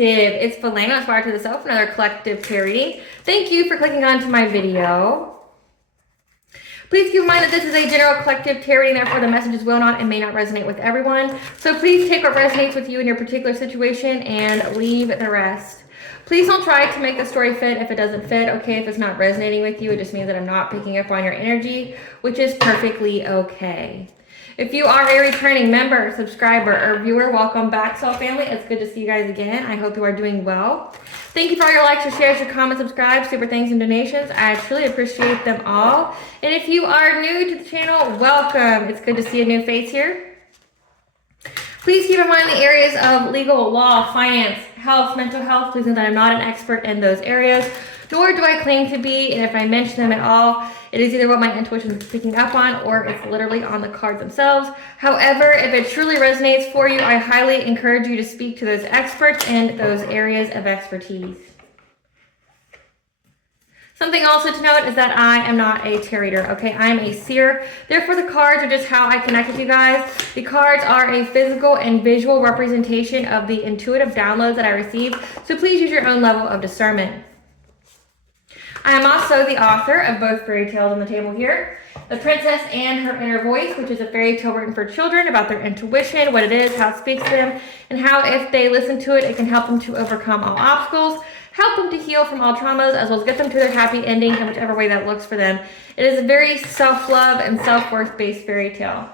Collective. It's Philana, Aspire to the Self, another collective tarot reading. Thank you for clicking onto my video. Please keep in mind that this is a general collective tarot reading, therefore the messages will not and may not resonate with everyone. So please take what resonates with you in your particular situation and leave the rest. Please don't try to make the story fit if it doesn't fit, okay? If it's not resonating with you, it just means that I'm not picking up on your energy, which is perfectly okay. If you are a returning member, subscriber, or viewer, welcome back, Soul Family. It's good to see you guys again. I hope you are doing well. Thank you for all your likes, your shares, your comments, subscribe, super thanks, and donations. I truly appreciate them all. And if you are new to the channel, welcome. It's good to see a new face here. Please keep in mind the areas of legal, law, finance, health, mental health. Please know that I'm not an expert in those areas, nor do I claim to be. And if I mention them at all, it is either what my intuition is picking up on or it's literally on the cards themselves. However, if it truly resonates for you, I highly encourage you to speak to those experts in those areas of expertise. Something also to note is that I am not a tarot reader, okay? I am a seer. Therefore, the cards are just how I connect with you guys. The cards are a physical and visual representation of the intuitive downloads that I receive. So please use your own level of discernment. I am also the author of both fairy tales on the table here. The Princess and Her Inner Voice, which is a fairy tale written for children about their intuition, what it is, how it speaks to them, and how if they listen to it, it can help them to overcome all obstacles, help them to heal from all traumas, as well as get them to their happy ending in whichever way that looks for them. It is a very self-love and self-worth based fairy tale.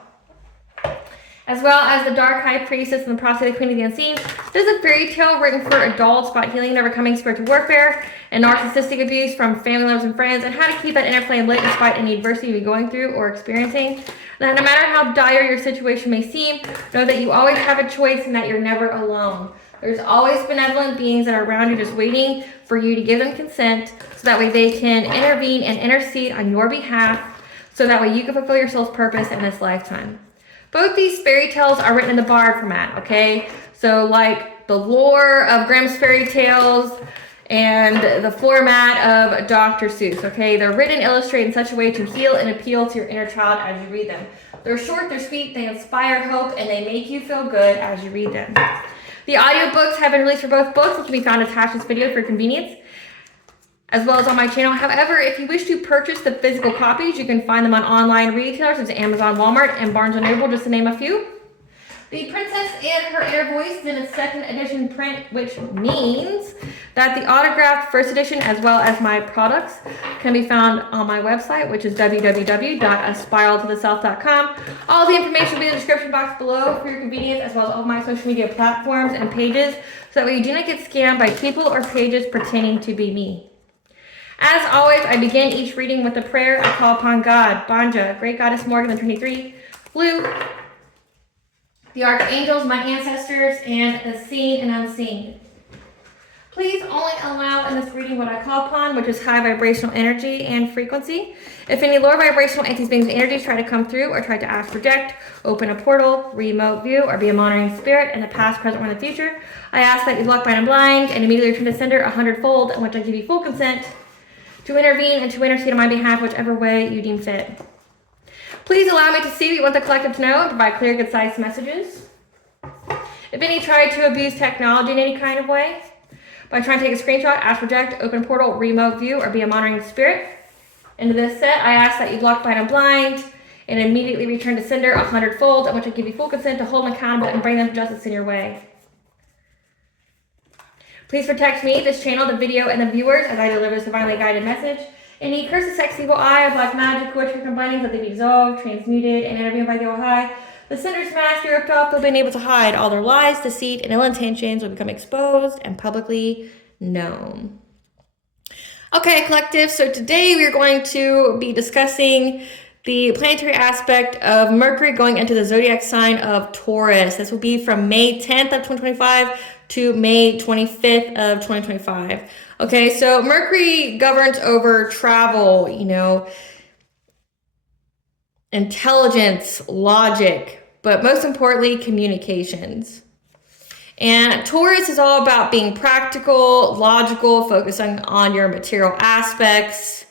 As well as The Dark High Priestess and The Prophecy of the Queen of the Unseen. There's a fairy tale written for adults about healing and overcoming spiritual warfare and narcissistic abuse from family members and friends, and how to keep that inner flame lit despite any adversity you're going through or experiencing. That no matter how dire your situation may seem, know that you always have a choice and that you're never alone. There's always benevolent beings that are around you just waiting for you to give them consent so that way they can intervene and intercede on your behalf so that way you can fulfill your soul's purpose in this lifetime. Both these fairy tales are written in the Bard format, okay? So like the lore of Grimm's fairy tales and the format of Dr. Seuss, okay? They're written and illustrated in such a way to heal and appeal to your inner child as you read them. They're short, they're sweet, they inspire hope, and they make you feel good as you read them. The audiobooks have been released for both books, which can be found attached to this video for convenience, as well as on my channel. However, if you wish to purchase the physical copies, you can find them on online retailers such as Amazon, Walmart, and Barnes & Noble, just to name a few. The Princess and Her Inner Voice is in its second edition print, which means that the autographed first edition, as well as my products, can be found on my website, which is www.aspiraltotheself.com. All the information will be in the description box below for your convenience, as well as all my social media platforms and pages, so that way you do not get scammed by people or pages pretending to be me. As always, I begin each reading with a prayer. I call upon God, Banja, Great Goddess Morgan, the Trinity 3, Blue, the archangels, my ancestors, and the seen and unseen. Please only allow in this reading what I call upon, which is high vibrational energy and frequency. If any lower vibrational entities, beings, and energies try to come through or try to ask, project, open a portal, remote view, or be a monitoring spirit in the past, present, or in the future, I ask that you block, bind, and blind, and immediately return to sender 100-fold, in which I give you full consent to intervene and to intercede on my behalf, whichever way you deem fit. Please allow me to see what you want the collective to know and provide clear, concise messages. If any try to abuse technology in any kind of way, by trying to take a screenshot, ask, project, open portal, remote view, or be a monitoring spirit into this set, I ask that you block, bind, and blind, and immediately return to sender 100-fold, in which I give you full consent to hold them accountable and bring them justice in your way. Please protect me, this channel, the video, and the viewers as I deliver this divinely guided message. Any curses, sex, evil eye, black magic, witchcraft, combinings, that they be dissolved, transmuted, and intervened by the High. The sender's mask be ripped off, they'll be able to hide. All their lies, deceit, and ill intentions will become exposed and publicly known. Okay, collective, so today we're going to be discussing the planetary aspect of Mercury going into the zodiac sign of Taurus. This will be from May 10th of 2025 to May 25th of 2025. Okay, so Mercury governs over travel, intelligence, logic, but most importantly, communications. And Taurus is all about being practical, logical, focusing on your material aspects,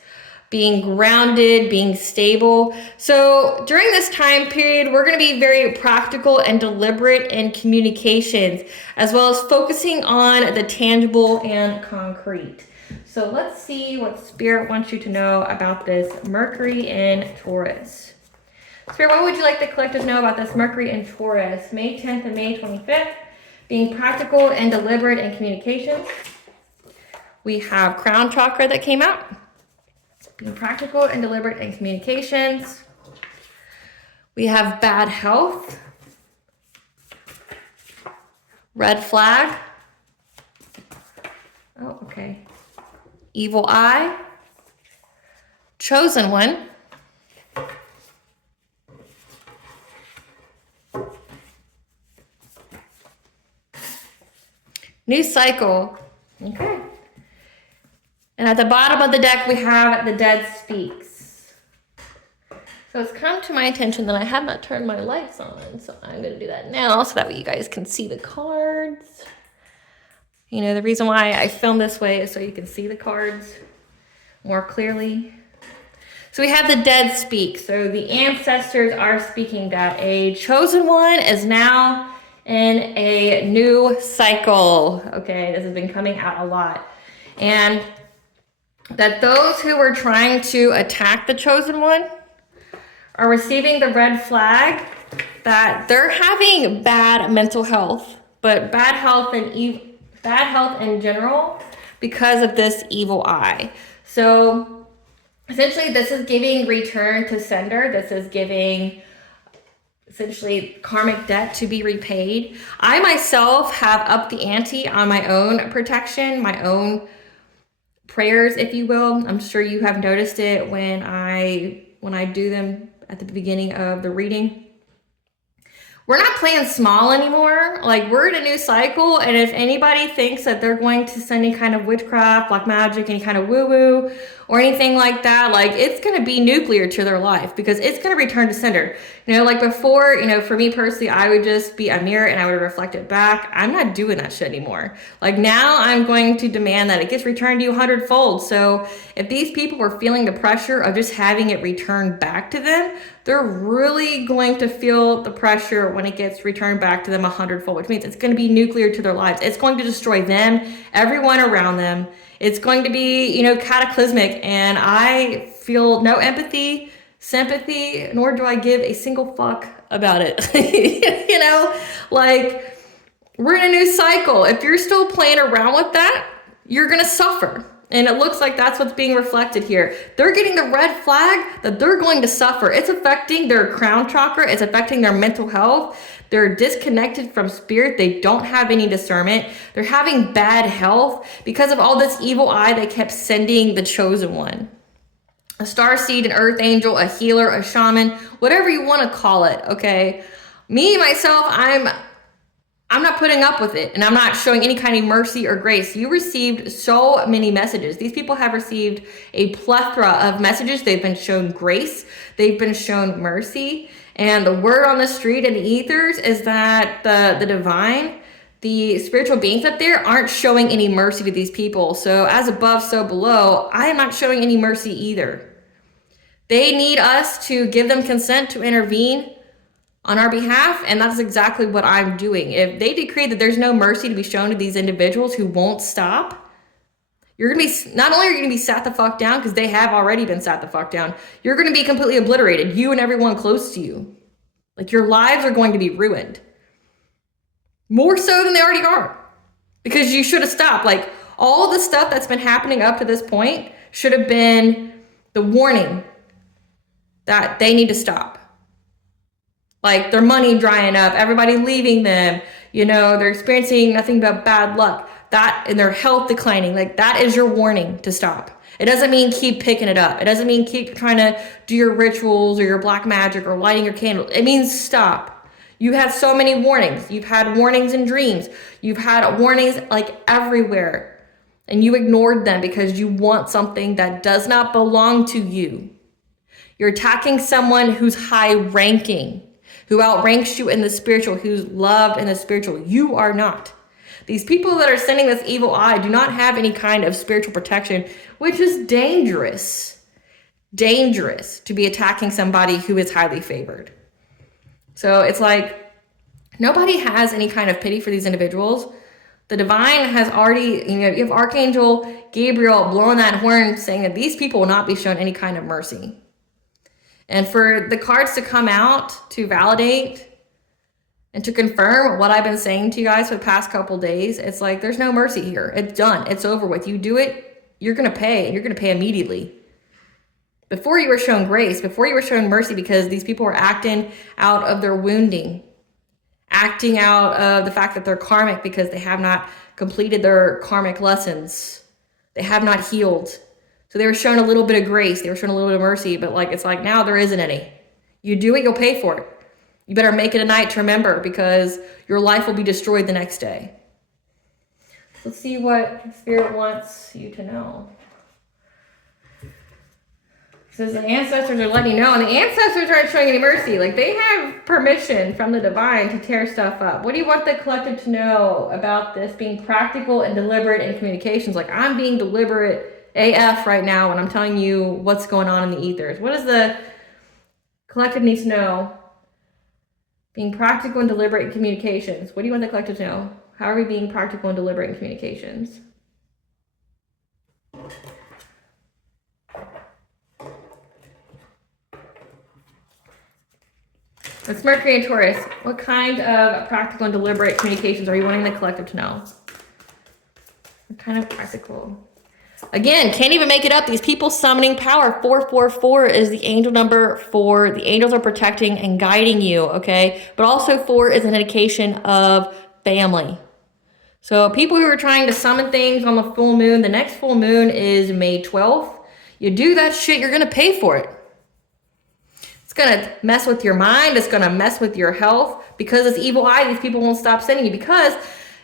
being grounded, being stable. So during this time period, we're going to be very practical and deliberate in communications, as well as focusing on the tangible and concrete. So let's see what Spirit wants you to know about this Mercury in Taurus. Spirit, what would you like the collective to know about this Mercury in Taurus, May 10th and May 25th? Being practical and deliberate in communications. We have crown chakra that came out. Being practical and deliberate in communications. We have bad health. Red flag. Oh, okay. Evil eye. Chosen one. New cycle. Okay. And at the bottom of the deck, we have the Dead Speaks. So it's come to my attention that I have not turned my lights on. So I'm going to do that now so that way you guys can see the cards. You know, the reason why I film this way is so you can see the cards more clearly. So we have the Dead Speak. So the ancestors are speaking that a chosen one is now in a new cycle. Okay, this has been coming out a lot. And that those who were trying to attack the chosen one are receiving the red flag that they're having bad mental health, but bad health in general because of this evil eye. So essentially this is giving return to sender. This is giving essentially karmic debt to be repaid. I myself have upped the ante on my own protection, my own prayers, if you will. I'm sure you have noticed it when I do them at the beginning of the reading. We're not playing small anymore. Like, we're in a new cycle, and if anybody thinks that they're going to send any kind of witchcraft, black magic, any kind of woo-woo, or anything like that, like, it's going to be nuclear to their life because it's going to return to sender. You know, like before, you know, for me personally, I would just be a mirror and I would reflect it back. I'm not doing that shit anymore. Like, now I'm going to demand that it gets returned to you 100-fold. So if these people were feeling the pressure of just having it returned back to them, they're really going to feel the pressure when it gets returned back to them 100-fold, which means it's going to be nuclear to their lives. It's going to destroy them, everyone around them. It's going to be, you know, cataclysmic. And I feel no empathy, sympathy, nor do I give a single fuck about it. You know, like, we're in a new cycle. If you're still playing around with that, you're going to suffer. And it looks like that's what's being reflected here. They're getting the red flag that they're going to suffer. It's affecting their crown chakra. It's affecting their mental health. They're disconnected from spirit. They don't have any discernment. They're having bad health because of all this evil eye they kept sending the chosen one. A starseed, an earth angel, a healer, a shaman, whatever you want to call it, okay? Me, myself, I'm not putting up with it, and I'm not showing any kind of mercy or grace. You received so many messages. These people have received a plethora of messages. They've been shown grace. They've been shown mercy. And the word on the street and the ethers is that the divine, the spiritual beings up there aren't showing any mercy to these people. So as above, so below, I am not showing any mercy either. They need us to give them consent to intervene on our behalf, and that's exactly what I'm doing. If they decree that there's no mercy to be shown to these individuals who won't stop, you're gonna be, not only are you gonna be sat the fuck down, because they have already been sat the fuck down, you're gonna be completely obliterated, you and everyone close to you. Like, your lives are going to be ruined. More so than they already are. Because you should have stopped. Like, all the stuff that's been happening up to this point should have been the warning that they need to stop. Like, their money drying up, everybody leaving them, you know, they're experiencing nothing but bad luck, that, and their health declining. Like, that is your warning to stop. It doesn't mean keep picking it up. It doesn't mean keep trying to do your rituals or your black magic or lighting your candle. It means stop. You have so many warnings. You've had warnings in dreams. You've had warnings like everywhere, and you ignored them because you want something that does not belong to you. You're attacking someone who's high ranking, who outranks you in the spiritual, who's loved in the spiritual. You are not. These people that are sending this evil eye do not have any kind of spiritual protection, which is dangerous. dangerous to be attacking somebody who is highly favored. So it's like nobody has any kind of pity for these individuals. The divine has already, you have Archangel Gabriel blowing that horn saying that these people will not be shown any kind of mercy. And for the cards to come out to validate and to confirm what I've been saying to you guys for the past couple days, it's like there's no mercy here. It's done. It's over with. You do it, you're going to pay, and you're going to pay immediately. Before you were shown grace, before you were shown mercy, because these people were acting out of their wounding, acting out of the fact that they're karmic because they have not completed their karmic lessons. They have not healed. So they were shown a little bit of grace. They were shown a little bit of mercy, but like, it's like now there isn't any. You do it, you'll pay for it. You better make it a night to remember because your life will be destroyed the next day. Let's see what Spirit wants you to know. Says the ancestors are letting you know, and the ancestors aren't showing any mercy. Like they have permission from the divine to tear stuff up. What do you want the collective to know about this being practical and deliberate in communications? Like I'm being deliberate AF right now when I'm telling you what's going on in the ethers. What does the collective need to know? Being practical and deliberate in communications. What do you want the collective to know? How are we being practical and deliberate in communications? It's Mercury and Taurus. What kind of practical and deliberate communications are you wanting the collective to know? What kind of practical? Again, can't even make it up. These people summoning power. 444 is the angel number for the angels are protecting and guiding you, okay? But also 4 is an indication of family. So people who are trying to summon things on the full moon, the next full moon is May 12th. You do that shit, you're going to pay for it. It's going to mess with your mind. It's going to mess with your health. Because it's evil eye, these people won't stop sending you because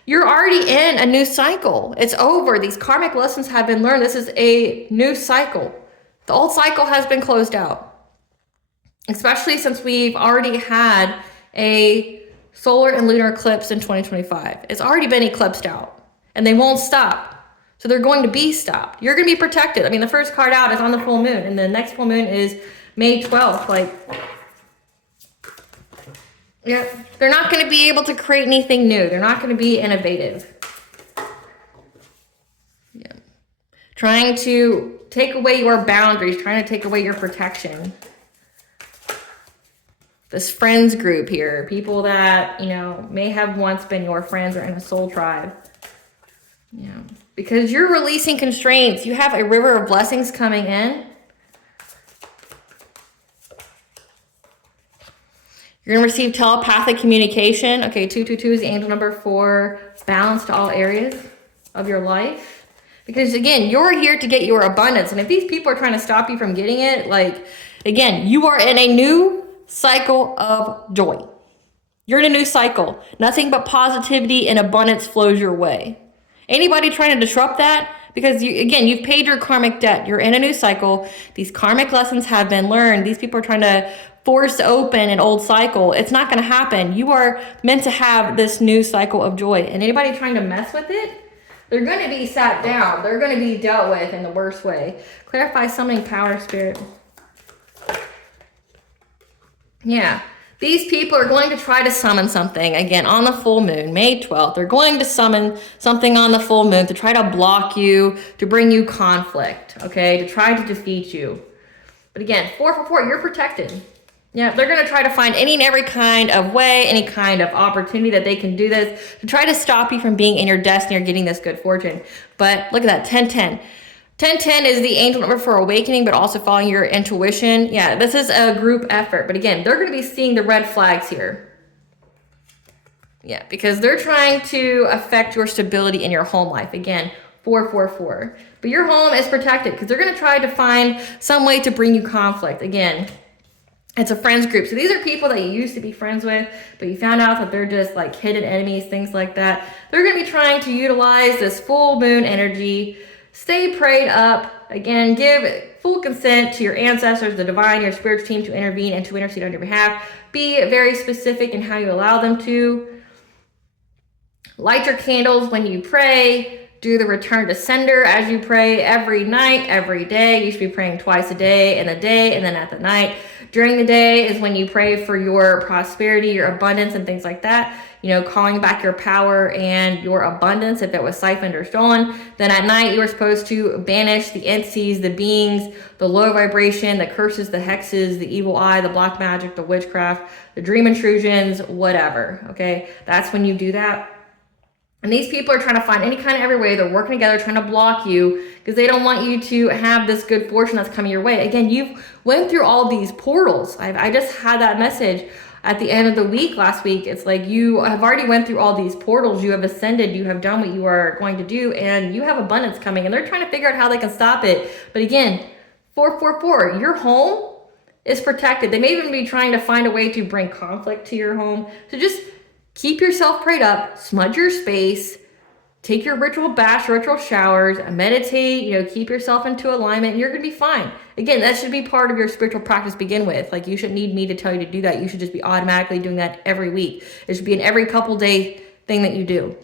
you're already in a new cycle. It's over. These karmic lessons have been learned. This is a new cycle. The old cycle has been closed out. Especially since we've already had a solar and lunar eclipse in 2025. It's already been eclipsed out. And they won't stop. So they're going to be stopped. You're going to be protected. I mean, the first card out is on the full moon. And the next full moon is May 12th. Like, yeah, they're not going to be able to create anything new. They're not going to be innovative. Yeah. Trying to take away your boundaries, trying to take away your protection. This friends group here, people that, may have once been your friends or in a soul tribe. Yeah. Because you're releasing constraints. You have a river of blessings coming in. You're going to receive telepathic communication. Okay, 222 is the angel number for balance to all areas of your life. Because, again, you're here to get your abundance. And if these people are trying to stop you from getting it, like, again, you are in a new cycle of joy. You're in a new cycle. Nothing but positivity and abundance flows your way. Anybody trying to disrupt that? Because, you've paid your karmic debt. You're in a new cycle. These karmic lessons have been learned. These people are trying to force open an old cycle. It's not going to happen. You are meant to have this new cycle of joy. And anybody trying to mess with it, they're going to be sat down. They're going to be dealt with in the worst way. Clarify summoning power, Spirit. Yeah. These people are going to try to summon something, again, on the full moon, May 12th. They're going to summon something on the full moon to try to block you, to bring you conflict, okay, to try to defeat you. But again, 444, you're protected. Yeah, they're going to try to find any and every kind of way, any kind of opportunity that they can do this to try to stop you from being in your destiny or getting this good fortune. But look at that, 1010. 1010 is the angel number for awakening, but also following your intuition. Yeah, this is a group effort. But again, they're going to be seeing the red flags here. Yeah, because they're trying to affect your stability in your home life. Again, 444. But your home is protected because they're going to try to find some way to bring you conflict. Again, it's a friends group. So these are people that you used to be friends with, but you found out that they're just like hidden enemies, things like that. They're going to be trying to utilize this full moon energy. Stay prayed up. Again, give full consent to your ancestors, the divine, your spiritual team to intervene and to intercede on your behalf. Be very specific in how you allow them to. Light your candles when you pray. do the return to sender as you pray every night, every day. You should be praying twice a day, in the day and then at the night. During the day is when you pray for your prosperity, your abundance, and things like that. You know, calling back your power and your abundance if it was siphoned or stolen. Then at night, you are supposed to banish the entities, the beings, the low vibration, the curses, the hexes, the evil eye, the black magic, the witchcraft, the dream intrusions, whatever. Okay, that's when you do that. And these people are trying to find any kind of every way. They're working together, trying to block you because they don't want you to have this good fortune that's coming your way. Again, you've went through all these portals. I just had that message at the end of the week last week. It's like you have already went through all these portals. You have ascended. You have done what you are going to do, and you have abundance coming. And they're trying to figure out how they can stop it. But again, 444, your home is protected. They may even be trying to find a way to bring conflict to your home. So just keep yourself prayed up, smudge your space, take your ritual baths, ritual showers, meditate, you know, keep yourself into alignment, and you're going to be fine. Again, that should be part of your spiritual practice to begin with. Like, you shouldn't need me to tell you to do that. You should just be automatically doing that every week. It should be an every couple day thing that you do.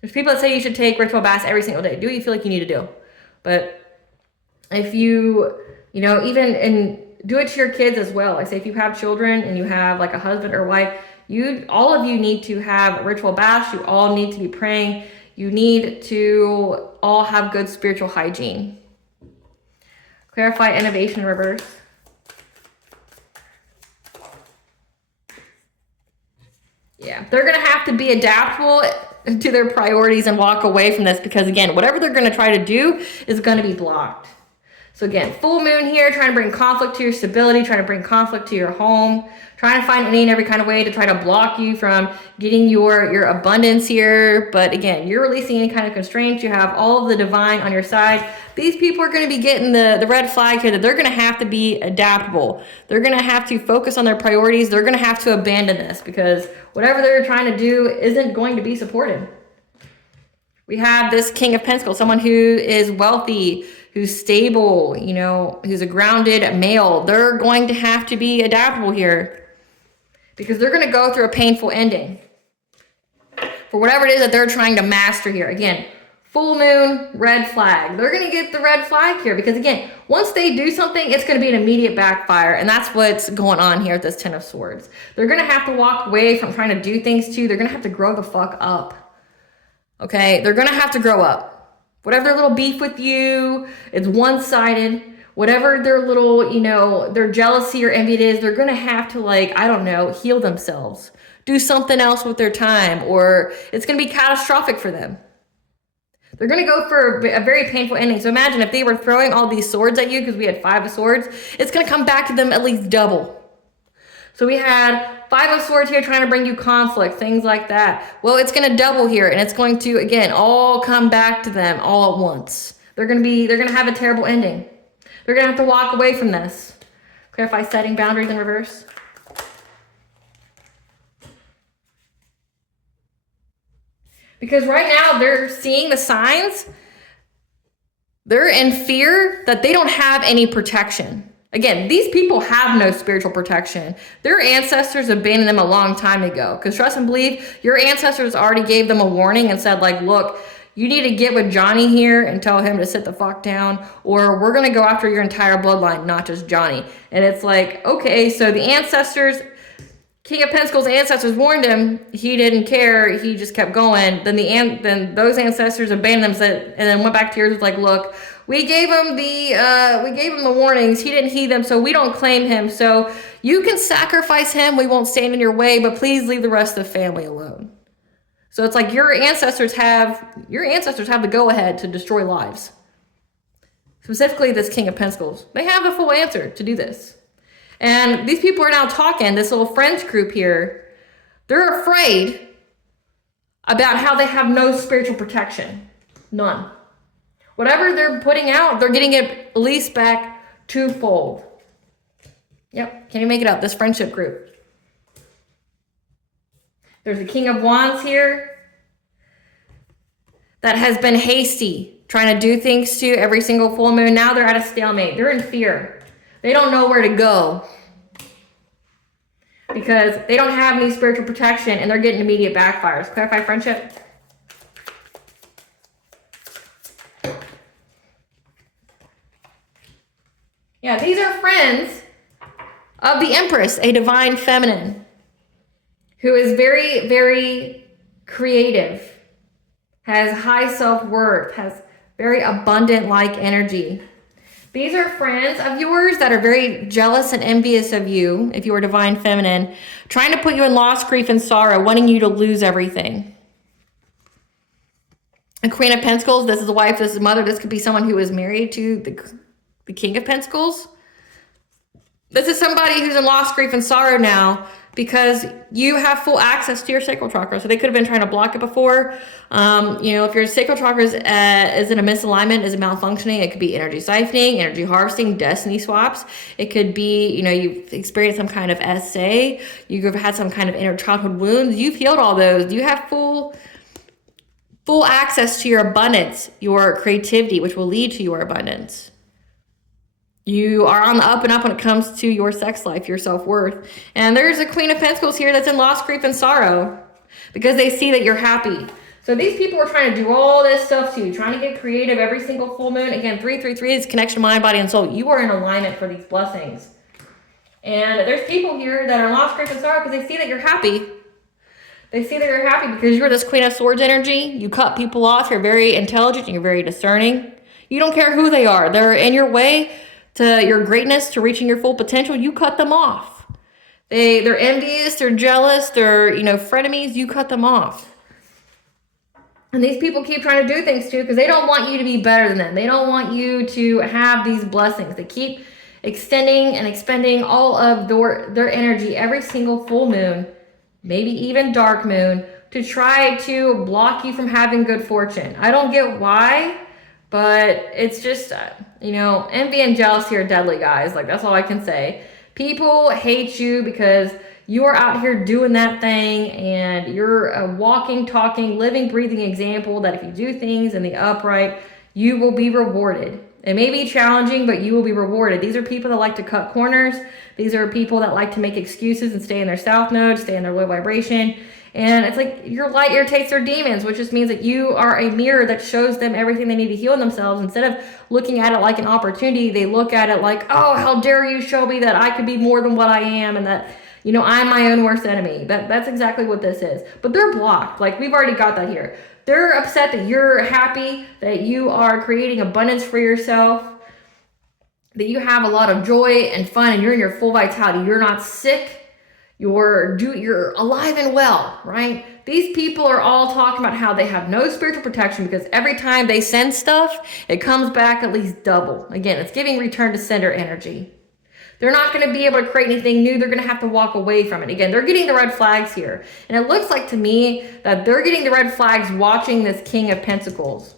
There's people that say you should take ritual baths every single day. Do what you feel like you need to do. But if you know, even, and do it to your kids as well. I say if you have children and you have like a husband or wife, all of you need to have ritual baths. You all need to be praying. You need to all have good spiritual hygiene. Clarify innovation reverse. Yeah, they're going to have to be adaptable to their priorities and walk away from this because, again, whatever they're going to try to do is going to be blocked. So again, full moon here, trying to bring conflict to your stability, trying to bring conflict to your home, trying to find any and every kind of way to try to block you from getting your abundance here. But again, you're releasing any kind of constraints. You have all of the divine on your side. These people are going to be getting the red flag here that they're going to have to be adaptable. They're going to have to focus on their priorities. They're going to have to abandon this because whatever they're trying to do isn't going to be supported. We have this King of Pentacles, someone who is wealthy, who's stable, you know, who's a grounded male. They're going to have to be adaptable here because they're going to go through a painful ending for whatever it is that they're trying to master here. Again, full moon, red flag. They're going to get the red flag here because, again, once they do something, it's going to be an immediate backfire. And that's what's going on here with this Ten of Swords. They're going to have to walk away from trying to do things too. They're going to have to grow the fuck up. Okay, they're going to have to grow up. Whatever their little beef with you, it's one-sided. Whatever their little, you know, their jealousy or envy it is, they're going to have to, like, I don't know, heal themselves. Do something else with their time, or it's going to be catastrophic for them. They're going to go for a very painful ending. So imagine if they were throwing all these swords at you, because we had 5 of Swords, it's going to come back to them at least double. So we had 5 of Swords here trying to bring you conflict, things like that. Well, it's going to double here, and it's going to, again, all come back to them all at once. They're going to have a terrible ending. They're going to have to walk away from this. Clarify setting boundaries in reverse. Because right now they're seeing the signs. They're in fear that they don't have any protection. Again, these people have no spiritual protection. Their ancestors abandoned them a long time ago. Because trust and believe, your ancestors already gave them a warning and said, like, look, you need to get with Johnny here and tell him to sit the fuck down, or we're going to go after your entire bloodline, not just Johnny. And it's like, okay, so the ancestors, King of Pentacles ancestors warned him. He didn't care. He just kept going. Then those ancestors abandoned them, and then went back to yours. Was like, look, we gave him the warnings. He didn't heed them, so we don't claim him. So you can sacrifice him. We won't stand in your way, but please leave the rest of the family alone. So it's like your ancestors have the go-ahead to destroy lives. Specifically, this King of Pentacles. They have the full answer to do this. And these people are now talking, this little friends group here, they're afraid about how they have no spiritual protection. None. Whatever they're putting out, they're getting it at least back twofold. Yep, can you make it up? This friendship group. There's a King of Wands here that has been hasty, trying to do things to every single full moon. Now they're at a stalemate. They're in fear. They don't know where to go because they don't have any spiritual protection and they're getting immediate backfires. Clarify friendship. Yeah, these are friends of the Empress, a divine feminine who is very, very creative, has high self-worth, has very abundant-like energy. These are friends of yours that are very jealous and envious of you, if you are divine feminine, trying to put you in loss, grief, and sorrow, wanting you to lose everything. A Queen of Pentacles, this is a wife, this is a mother, this could be someone who is married to the King of Pentacles. This is somebody who's in loss, grief, and sorrow now because you have full access to your sacral chakra. So they could have been trying to block it before. You know, if your sacral chakra is in a misalignment, is malfunctioning, it could be energy siphoning, energy harvesting, destiny swaps. It could be, you know, you've experienced some kind of SA. You've had some kind of inner childhood wounds. You've healed all those. You have full access to your abundance, your creativity, which will lead to your abundance. You are on the up and up when it comes to your sex life, your self-worth. And there's a Queen of Pentacles here that's in loss, grief, and sorrow because they see that you're happy. So these people are trying to do all this stuff to you, trying to get creative every single full moon. Again, 333 is connection, mind, body, and soul. You are in alignment for these blessings. And there's people here that are in loss, grief, and sorrow because they see that you're happy. They see that you're happy because you're this Queen of Swords energy. You cut people off. You're very intelligent and you're very discerning. You don't care who they are. They're in your way to your greatness, to reaching your full potential. You cut them off. They're envious. They're jealous. They're, you know, frenemies. You cut them off. And these people keep trying to do things too because they don't want you to be better than them. They don't want you to have these blessings. They keep extending and expending all of their energy every single full moon, maybe even dark moon, to try to block you from having good fortune. I don't get why, but it's just, you know, envy and jealousy are deadly, guys. Like, that's all I can say. People hate you because you are out here doing that thing and you're a walking, talking, living, breathing example that if you do things in the upright, you will be rewarded. It may be challenging, but you will be rewarded. These are people that like to cut corners. These are people that like to make excuses and stay in their south node, stay in their low vibration. And it's like your light irritates their demons, which just means that you are a mirror that shows them everything they need to heal in themselves. Instead of looking at it like an opportunity, they look at it like, oh, how dare you show me that I could be more than what I am and that, you know, I'm my own worst enemy. That's exactly what this is. But they're blocked. Like, we've already got that here. They're upset that you're happy, that you are creating abundance for yourself, that you have a lot of joy and fun and you're in your full vitality. You're not sick. You're alive and well, right? These people are all talking about how they have no spiritual protection because every time they send stuff, it comes back at least double. Again, it's giving return to sender energy. They're not going to be able to create anything new. They're going to have to walk away from it. Again, they're getting the red flags here. And it looks like to me that they're getting the red flags watching this King of Pentacles.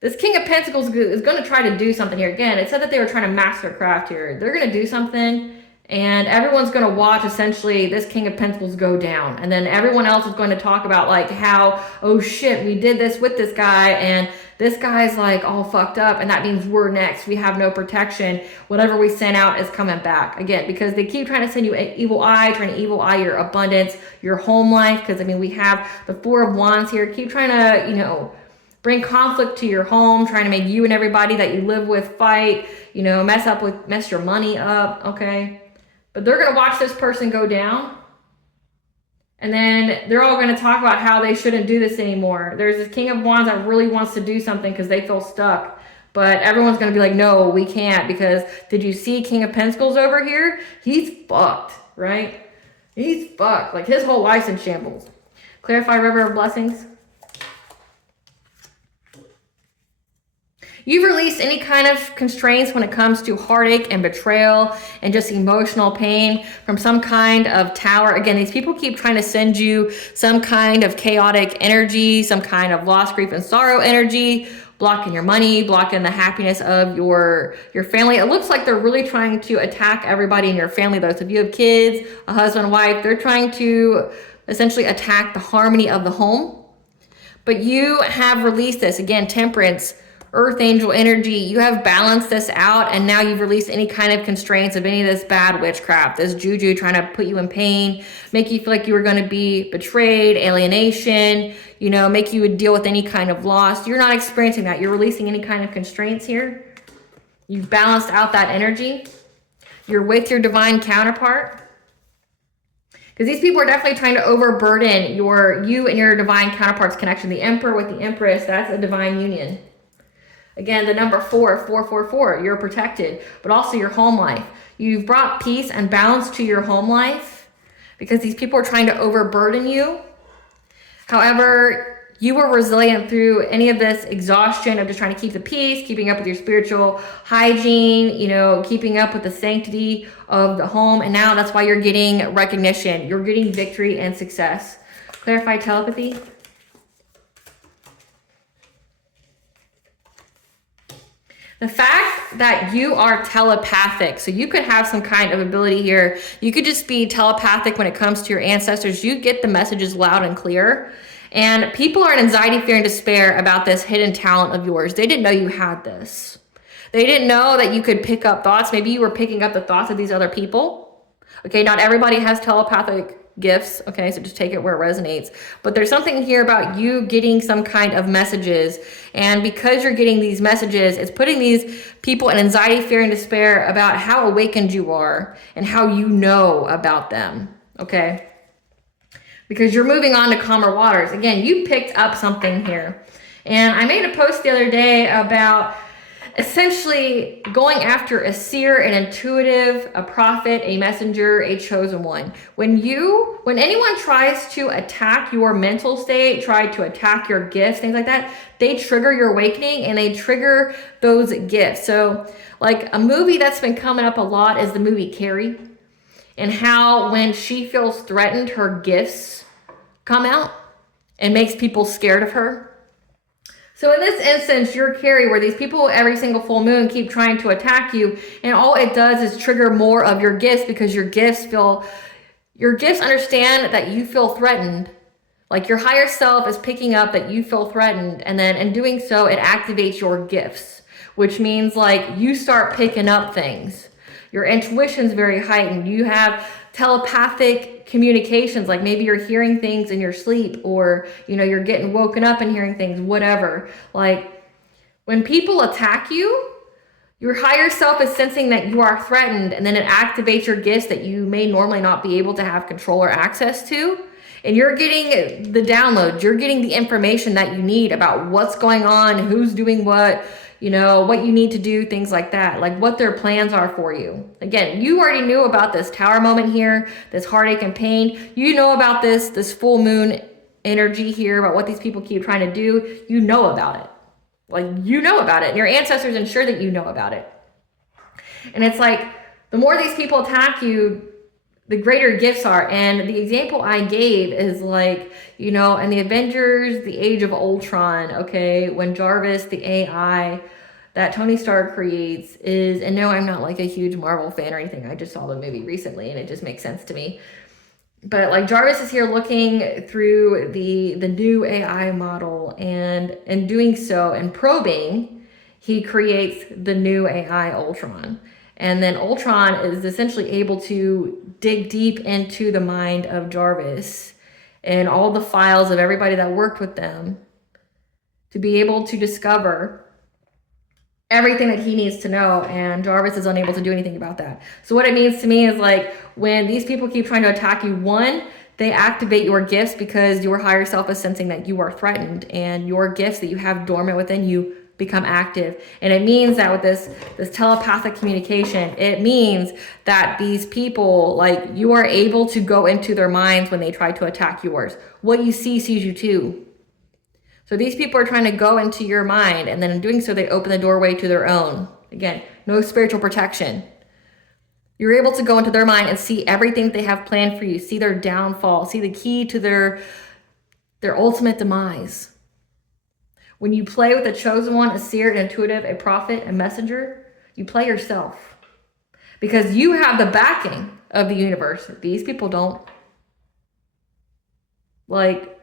This King of Pentacles is going to try to do something here. Again, it said that they were trying to master their craft here. They're going to do something. And everyone's going to watch essentially this King of Pentacles go down. And then everyone else is going to talk about like how, oh shit, we did this with this guy and this guy's like all fucked up. And that means we're next. We have no protection. Whatever we sent out is coming back. Again, because they keep trying to send you an evil eye, trying to evil eye your abundance, your home life. Because I mean, we have the Four of Wands here. Keep trying to, you know, bring conflict to your home, trying to make you and everybody that you live with fight, you know, mess your money up, okay? But they're going to watch this person go down. And then they're all going to talk about how they shouldn't do this anymore. There's this King of Wands that really wants to do something because they feel stuck. But everyone's going to be like, no, we can't. Because did you see King of Pentacles over here? He's fucked, right? He's fucked. Like his whole life's in shambles. Clarify River of Blessings. You've released any kind of constraints when it comes to heartache and betrayal and just emotional pain from some kind of tower. Again, these people keep trying to send you some kind of chaotic energy, some kind of loss, grief, and sorrow energy, blocking your money, blocking the happiness of your family. It looks like they're really trying to attack everybody in your family, though. So if you have kids, a husband, wife, they're trying to essentially attack the harmony of the home. But you have released this. Again, Temperance, Earth Angel energy, you have balanced this out, and now you've released any kind of constraints of any of this bad witchcraft, this juju trying to put you in pain, make you feel like you were going to be betrayed, alienation, you know, make you would deal with any kind of loss. You're not experiencing that. You're releasing any kind of constraints here. You've balanced out that energy. You're with your divine counterpart. Because these people are definitely trying to overburden you and your divine counterpart's connection. The Emperor with the Empress, that's a divine union. Again, the number 4, you're protected, but also your home life. You've brought peace and balance to your home life because these people are trying to overburden you. However, you were resilient through any of this exhaustion of just trying to keep the peace, keeping up with your spiritual hygiene, keeping up with the sanctity of the home. And now that's why you're getting recognition. You're getting victory and success. Clarify telepathy. The fact that you are telepathic, so you could have some kind of ability here. You could just be telepathic when it comes to your ancestors. You get the messages loud and clear. And people are in anxiety, fear, and despair about this hidden talent of yours. They didn't know you had this. They didn't know that you could pick up thoughts. Maybe you were picking up the thoughts of these other people. Okay, not everybody has telepathic gifts, okay, so just take it where it resonates. But there's something here about you getting some kind of messages, and because you're getting these messages, it's putting these people in anxiety, fear, and despair about how awakened you are and how you know about them, okay? Because you're moving on to calmer waters. Again, you picked up something here. And I made a post the other day about essentially going after a seer, an intuitive, a prophet, a messenger, a chosen one. When anyone tries to attack your mental state, try to attack your gifts, things like that, they trigger your awakening and they trigger those gifts. So like a movie that's been coming up a lot is the movie Carrie, and how when she feels threatened, her gifts come out and makes people scared of her. So in this instance, you're Carrie, where these people every single full moon keep trying to attack you, and all it does is trigger more of your gifts, because your gifts understand that you feel threatened. Like your higher self is picking up that you feel threatened, and then in doing so, it activates your gifts, which means like you start picking up things. Your intuition's very heightened. You have telepathic communications, like maybe you're hearing things in your sleep, or you're getting woken up and hearing things, whatever. Like when people attack you, your higher self is sensing that you are threatened, and then it activates your gifts that you may normally not be able to have control or access to. And you're getting the downloads, you're getting the information that you need about what's going on, who's doing what you need to do, things like that, like what their plans are for you. Again, you already knew about this tower moment here, this heartache and pain. You know about this full moon energy here, about what these people keep trying to do. You know about it. Like, you know about it. And your ancestors ensure that you know about it. And it's like, the more these people attack you, the greater gifts are. And the example I gave is like, in the Avengers, the Age of Ultron, okay, when Jarvis, the AI that Tony Stark creates is, and no, I'm not like a huge Marvel fan or anything. I just saw the movie recently and it just makes sense to me. But like Jarvis is here looking through the new AI model, and in doing so and probing, he creates the new AI Ultron. And then Ultron is essentially able to dig deep into the mind of Jarvis and all the files of everybody that worked with them to be able to discover everything that he needs to know, and Jarvis is unable to do anything about that. So what it means to me is like, when these people keep trying to attack you, one, they activate your gifts because your higher self is sensing that you are threatened, and your gifts that you have dormant within you become active. And it means that with this telepathic communication, it means that these people, like, you are able to go into their minds when they try to attack yours. What you see sees you too. So these people are trying to go into your mind, and then in doing so, they open the doorway to their own. Again, no spiritual protection. You're able to go into their mind and see everything they have planned for you, see their downfall, see the key to their ultimate demise. When you play with a chosen one, a seer, an intuitive, a prophet, a messenger, you play yourself. Because you have the backing of the universe. These people don't. Like,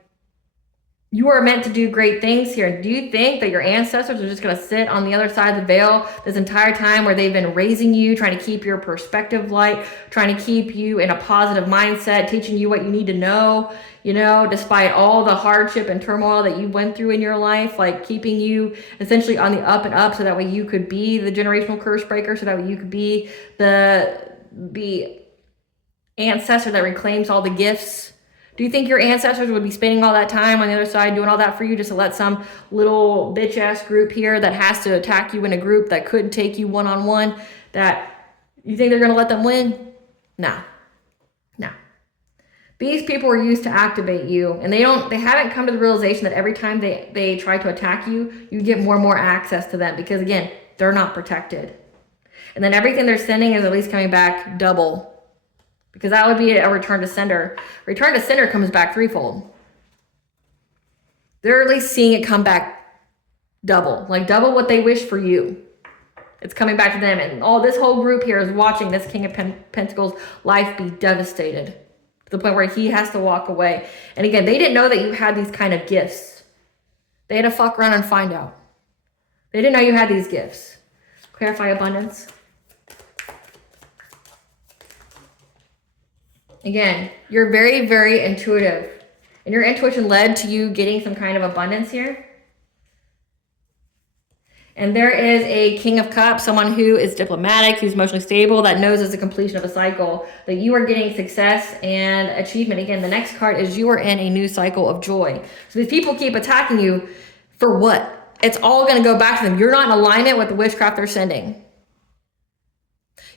You are meant to do great things here. Do you think that your ancestors are just going to sit on the other side of the veil this entire time where they've been raising you, trying to keep your perspective light, trying to keep you in a positive mindset, teaching you what you need to know, despite all the hardship and turmoil that you went through in your life, like keeping you essentially on the up and up so that way you could be the generational curse breaker, so that way you could be the ancestor that reclaims all the gifts? Do you think your ancestors would be spending all that time on the other side doing all that for you just to let some little bitch ass group here that has to attack you in a group that couldn't take you one-on-one, that you think they're going to let them win? No. These people are used to activate you, and they haven't come to the realization that every time they try to attack you, you get more and more access to them, because again, they're not protected. And then everything they're sending is at least coming back double. Because that would be a return to sender. Return to sender comes back threefold. They're at least seeing it come back double. Like double what they wish for you. It's coming back to them. And this whole group here is watching this King of Pentacles life be devastated. To the point where he has to walk away. And again, they didn't know that you had these kind of gifts. They had to fuck around and find out. They didn't know you had these gifts. Clarify abundance. Again, you're very, very intuitive. And your intuition led to you getting some kind of abundance here. And there is a King of Cups, someone who is diplomatic, who's emotionally stable, that knows it's a completion of a cycle, that you are getting success and achievement. Again, the next card is you are in a new cycle of joy. So these people keep attacking you for what? It's all going to go back to them. You're not in alignment with the witchcraft they're sending.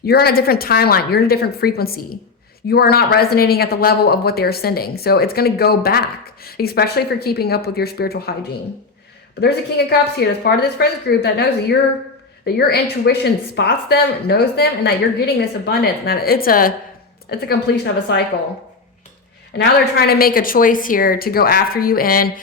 You're on a different timeline. You're in a different frequency. You are not resonating at the level of what they're sending. So it's going to go back, especially if you're keeping up with your spiritual hygiene. But there's a King of Cups here that's part of this friends group that knows that your intuition spots them, knows them, and that you're getting this abundance, and that it's a completion of a cycle. And now they're trying to make a choice here to go after you in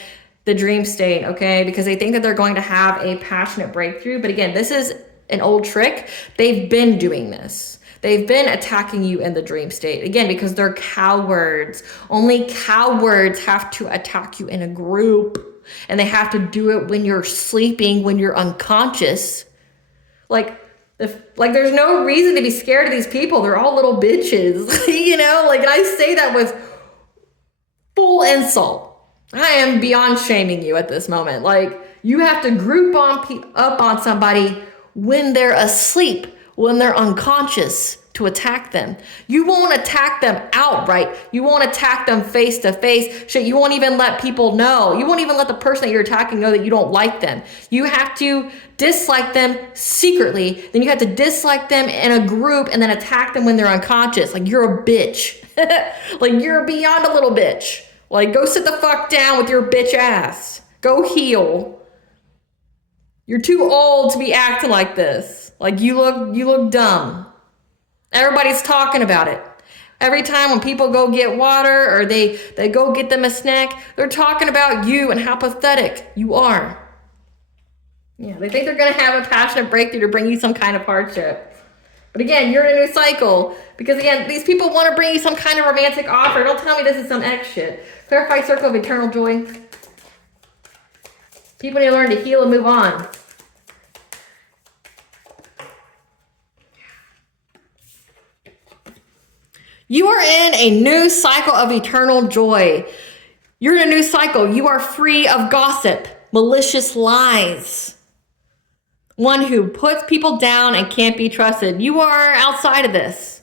the dream state, okay? Because they think that they're going to have a passionate breakthrough. But again, this is an old trick. They've been doing this. They've been attacking you in the dream state. Again, because they're cowards. Only cowards have to attack you in a group. And they have to do it when you're sleeping, when you're unconscious. Like there's no reason to be scared of these people. They're all little bitches. And I say that with full insult. I am beyond shaming you at this moment. You have to group up on somebody when they're asleep, when they're unconscious, to attack them. You won't attack them outright. You won't attack them face to face. Shit, you won't even let people know. You won't even let the person that you're attacking know that you don't like them. You have to dislike them secretly. Then you have to dislike them in a group and then attack them when they're unconscious. You're a bitch. You're beyond a little bitch. Go sit the fuck down with your bitch ass. Go heal. You're too old to be acting like this. You look dumb. Everybody's talking about it. Every time when people go get water or they go get them a snack, they're talking about you and how pathetic you are. Yeah, they think they're going to have a passionate breakthrough to bring you some kind of hardship. But again, you're in a new cycle. Because again, these people want to bring you some kind of romantic offer. Don't tell me this is some X shit. Clarify circle of eternal joy. People need to learn to heal and move on. You are in a new cycle of eternal joy. You're in a new cycle. You are free of gossip, malicious lies. One who puts people down and can't be trusted. You are outside of this.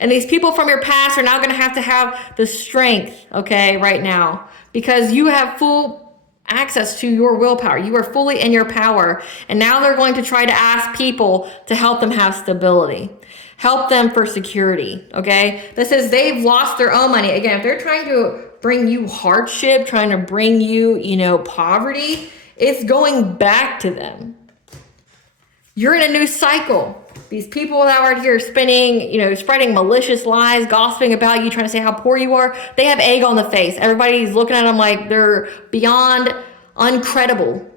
And these people from your past are now going to have the strength, okay, right now. Because you have full access to your willpower. You are fully in your power. And now they're going to try to ask people to help them have stability. Help them for security, okay? This is, they've lost their own money. Again, if they're trying to bring you hardship, trying to bring you, poverty, it's going back to them. You're in a new cycle. These people that are here spreading malicious lies, gossiping about you, trying to say how poor you are, they have egg on the face. Everybody's looking at them like they're beyond uncredible,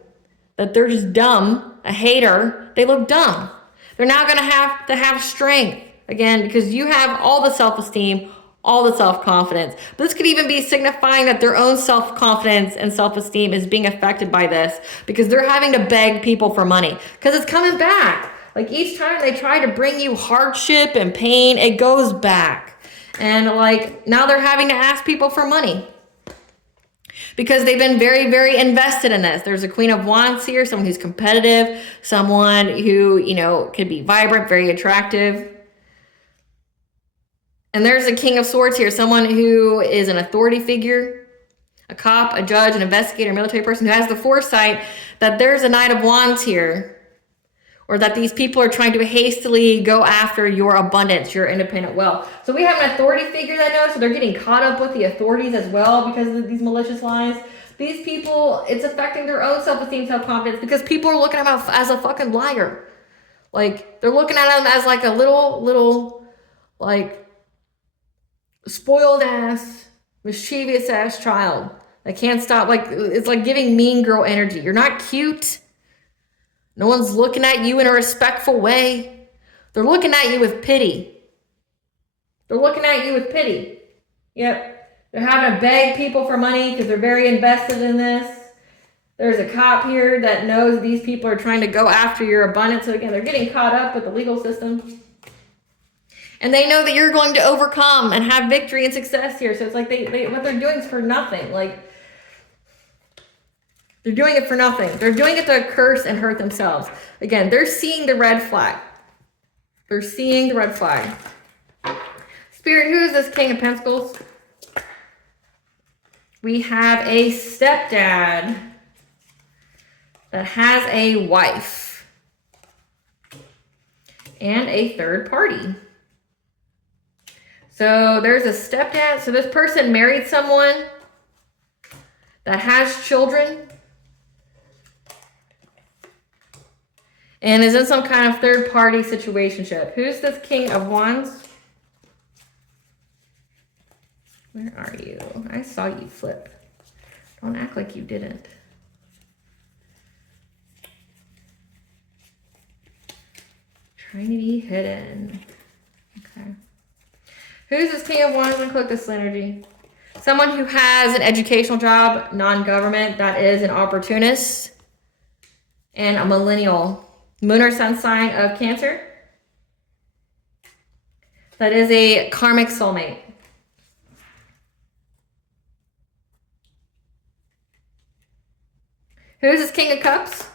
that they're just dumb, a hater. They look dumb. They're now going to have strength, again, because you have all the self-esteem, all the self-confidence. This could even be signifying that their own self-confidence and self-esteem is being affected by this because they're having to beg people for money because it's coming back. Like each time they try to bring you hardship and pain, it goes back. And like now they're having to ask people for money because they've been very, very invested in this. There's a Queen of Wands here, someone who's competitive, someone who, you know, could be vibrant, very attractive. And there's a King of Swords here, someone who is an authority figure, a cop, a judge, an investigator, military person who has the foresight that there's a Knight of Wands here, or that these people are trying to hastily go after your abundance, your independent wealth. So we have an authority figure that knows, so they're getting caught up with the authorities as well because of these malicious lies. These people, it's affecting their own self-esteem, self-confidence because people are looking at him as a fucking liar. Like, they're looking at him as like a little, like, spoiled ass, mischievous ass child that can't stop. Like, it's like giving mean girl energy. You're not cute. No one's looking at you in a respectful way. They're looking at you with pity. They're looking at you with pity. Yep. They're having to beg people for money because they're very invested in this. There's a cop here that knows these people are trying to go after your abundance. So again, they're getting caught up with the legal system. And they know that you're going to overcome and have victory and success here. So it's like they what they're doing is for nothing. Like, they're doing it for nothing. They're doing it to curse and hurt themselves. Again, they're seeing the red flag. They're seeing the red flag. Spirit, who is this King of Pentacles? We have a stepdad that has a wife and a third party. So there's a stepdad. So this person married someone that has children and is in some kind of third party situationship. Who's this King of Wands? Where are you? I saw you flip. Don't act like you didn't. Trying to be hidden. Okay. Who's this King of Wands? I'm gonna click this energy. Someone who has an educational job, non-government, that is an opportunist, and a millennial. Moon or sun sign of Cancer. That is a karmic soulmate. Who's this King of Cups?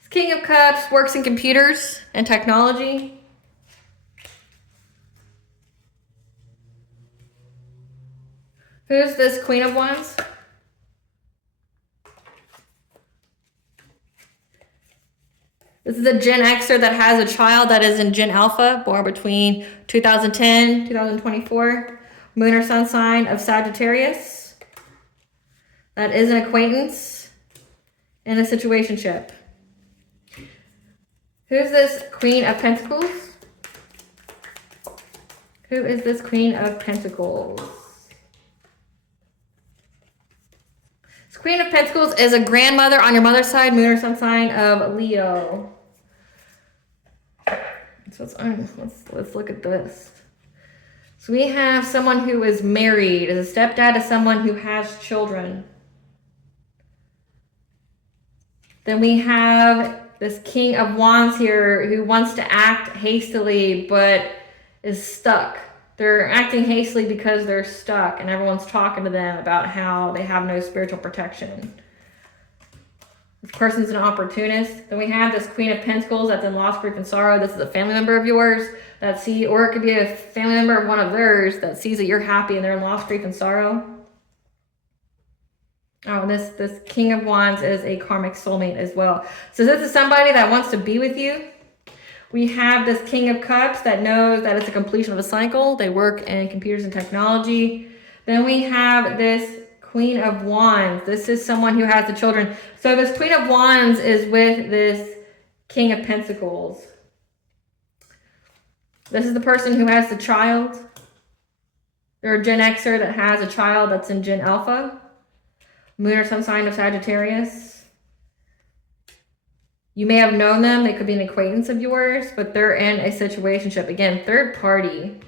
This King of Cups works in computers and technology. Who's this Queen of Wands? This is a Gen Xer that has a child that is in Gen Alpha, born between 2010, 2024. Moon or sun sign of Sagittarius. That is an acquaintance and a situationship. Who's this Queen of Pentacles? Who is this Queen of Pentacles? This Queen of Pentacles is a grandmother on your mother's side, moon or sun sign of Leo. So let's look at this. So we have someone who is married, is a stepdad to someone who has children. Then we have this King of Wands here who wants to act hastily but is stuck. They're acting hastily because they're stuck and everyone's talking to them about how they have no spiritual protection. This person's an opportunist. Then we have this Queen of Pentacles that's in loss, grief, and sorrow. This is a family member of yours that or it could be a family member of one of theirs that sees that you're happy and they're in loss, grief, and sorrow. Oh, this King of Wands is a karmic soulmate as well. So this is somebody that wants to be with you. We have this King of Cups that knows that it's a completion of a cycle. They work in computers and technology. Then we have this Queen of Wands. This is someone who has the children. So this Queen of Wands is with this King of Pentacles. This is the person who has the child. They're a Gen Xer that has a child that's in Gen Alpha. Moon or sun sign of Sagittarius. You may have known them. They could be an acquaintance of yours, but they're in a situationship. Again, third party.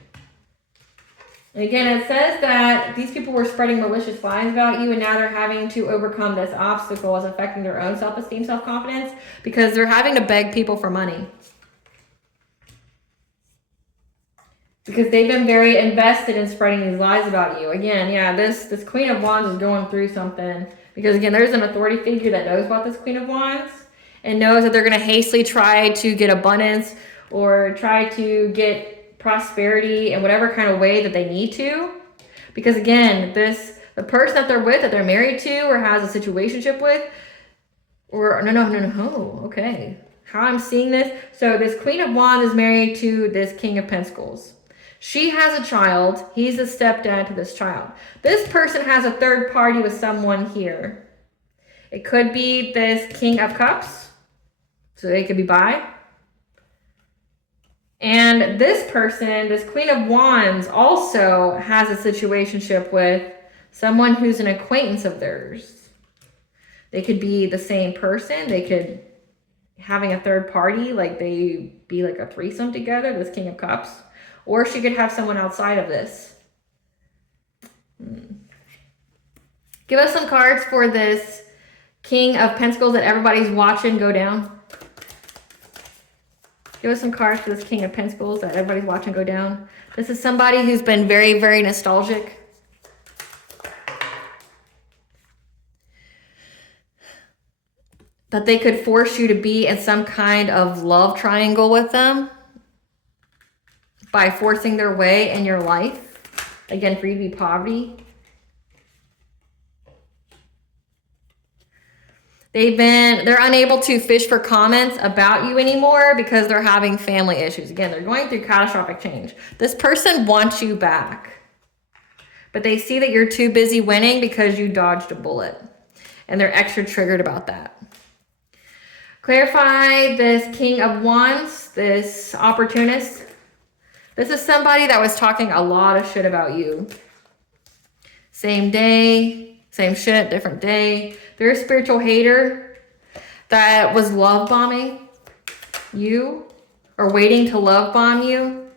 And again, it says that these people were spreading malicious lies about you, and now they're having to overcome this obstacle as affecting their own self-esteem, self-confidence, because they're having to beg people for money. Because they've been very invested in spreading these lies about you. Again, yeah, this Queen of Wands is going through something. Because again, there's an authority figure that knows about this Queen of Wands and knows that they're going to hastily try to get abundance or try to get prosperity in whatever kind of way that they need to. Because again, the person that they're with, that they're married to or has a situationship with, or no, okay. How I'm seeing this. So this Queen of Wands is married to this King of Pentacles. She has a child. He's a stepdad to this child. This person has a third party with someone here. It could be this King of Cups. So they could be bi. And this person, this Queen of Wands, also has a situationship with someone who's an acquaintance of theirs. They could be the same person. They could having a third party, like they be like a threesome together, this King of Cups. Or she could have someone outside of this. Give us some cards for this King of Pentacles that everybody's watching go down. Give us some cards for this King of Pentacles that everybody's watching go down. This is somebody who's been very, very nostalgic. That they could force you to be in some kind of love triangle with them by forcing their way in your life. Again, for you to be poverty. They're unable to fish for comments about you anymore because they're having family issues. Again, they're going through catastrophic change. This person wants you back, but they see that you're too busy winning because you dodged a bullet, and they're extra triggered about that. Clarify this King of Wands, this opportunist. This is somebody that was talking a lot of shit about you. Same day, same shit, different day. They're a spiritual hater that was love bombing you or waiting to love bomb you